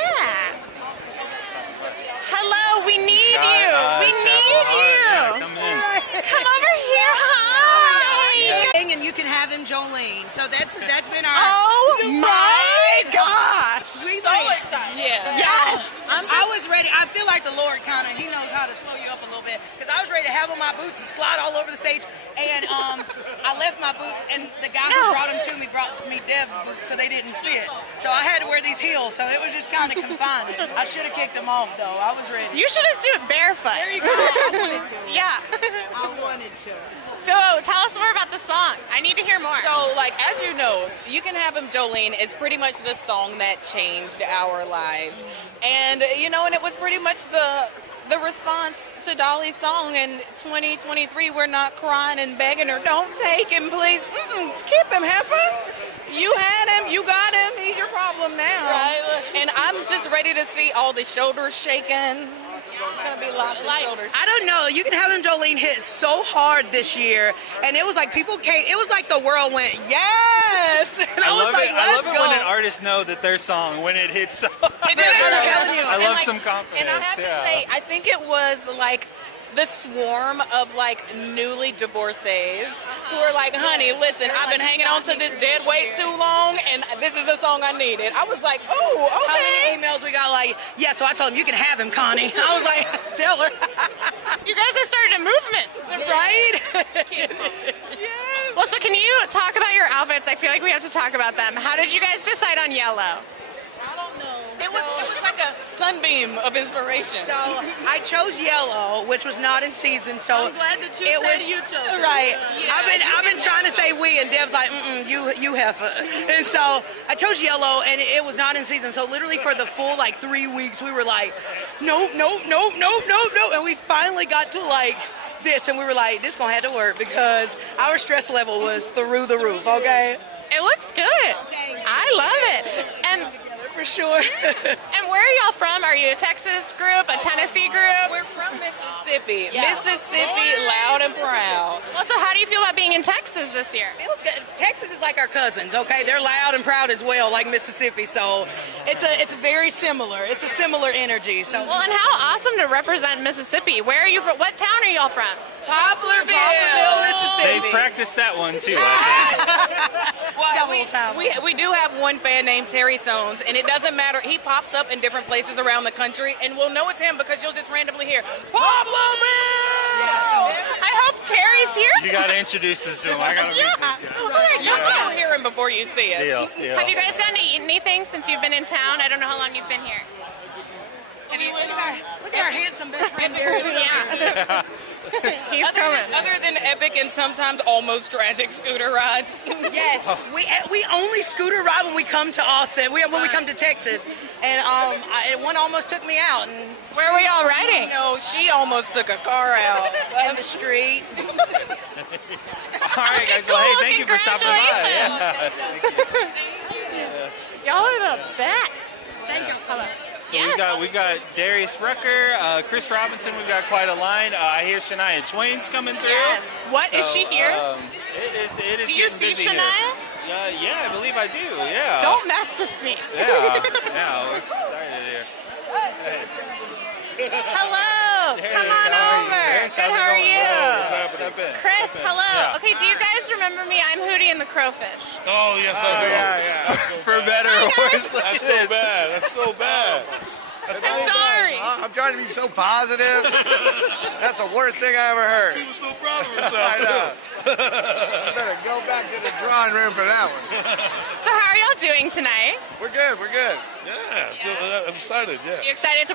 Hello. We need you. We need you. Come in. Come over here. Hi. And you can have him Jolene. So that's been our. Oh my gosh. We So excited. Yeah. Yes. I was ready. I feel like the Lord he knows how to slow you up a little bit. Because I was ready to have on my boots and slide all over the stage. And I left my boots and the guy who brought them to me brought me Dev's boots so they didn't fit. So I had to wear these heels. So it was just kind of confining. I should have kicked them off though. I was ready. You should just do it barefoot. There you go. I wanted to. Yeah. I wanted to. So tell us more about the song. I need to hear more. So, like, as you know, You Can Have Him Jolene is pretty much the song that changed our lives. And, you know, and it was pretty much the response to Dolly's song in 2023. We're not crying and begging her, don't take him, please. Keep him, heifer. You had him, you got him, he's your problem now. Right. And I'm just ready to see all the shoulders shaking. It's going to be lots of shoulders. I don't know. You Can Have Him Jolene hit so hard this year, and it was like people came. It was like the world went yes. And I was love like, it. I love let's it when go. an artist know that their song when it hits so. I'm telling you. I love some confidence. And I have to say, I think it was like the swarm of like newly divorcees who are like, honey, listen, I've been hanging on to this dead weight too long, and this is a song I needed. I was like, oh, okay. How many emails we got? Like, yeah. So I told him you can have him, Connie. I was like, tell her. You guys have started a movement, right? Well, so can you talk about your outfits? I feel like we have to talk about them. How did you guys decide on yellow? I don't know. It was like a sunbeam of inspiration. So I chose yellow, which was not in season. So I'm glad that you it said was you chose it. right. Yeah. I've been trying to say we, and Dev's like, you heifer. And so I chose yellow, and it was not in season. So literally for the full like 3 weeks, we were like, no. And we finally got to like this, and we were like, this gonna have to work because our stress level was through the roof. Okay. It looks good. I love it. And for sure. And where are y'all from? Are you a Texas group, a Tennessee group? We're from Mississippi. Mississippi, loud and proud. Well, so how do you feel about being in Texas this year? Feels good. Texas is like our cousins, okay? They're loud and proud as well, like Mississippi. So it's very similar. It's a similar energy. So Well, and how awesome to represent Mississippi. Where are you from? What town are y'all from? Poplarville, Mississippi. They've practiced that one too, I Well, we do have one fan named Terry Sones, and it doesn't matter. He pops up in different places around the country, and we'll know it's him because you'll just randomly hear Poplarville. I hope Terry's here. think. You gotta introduce us to him. I gotta Yeah. Oh my You'll gosh. hear him before you see it. Deal. Have you guys gotten to eat anything since you've been in town? I don't know how long you've been here. Have you? look at our handsome best friend Darius. Yeah. He's coming. Other than epic and sometimes almost tragic scooter rides. Yes, we only scooter ride when we come to Austin. When we come to Texas, and one almost took me out. And where were y'all riding? No, she almost took a car out in the street. All right, guys. Well, hey, thank you for stopping by. Yeah. Y'all are the best. Thank you. Hello. So we've got Darius Rucker, Chris Robinson. We've got quite a line. I hear Shania Twain's coming through. Yes. What, is she here? It is. Do you see busy Shania? Here. Yeah, I believe I do. Yeah. Don't mess with me. Yeah. We're excited here. Hey. Hello. There Come it is. on How are you? over. Chris, Good. how's it How are going? you? Step in. Chris, hello. Yeah. Okay. Do you guys remember remember me? I'm Hootie and the Crowfish. Oh, yes, I do. Yeah. For better or worse. That's so bad. That's so bad. I'm sorry. I'm trying to be so positive. That's the worst thing I ever heard. He was so proud of himself. I know. You better go back to the drawing room for that one. So how are y'all doing tonight? We're good. We're good. Yeah, it's good. I'm excited, yeah. You excited to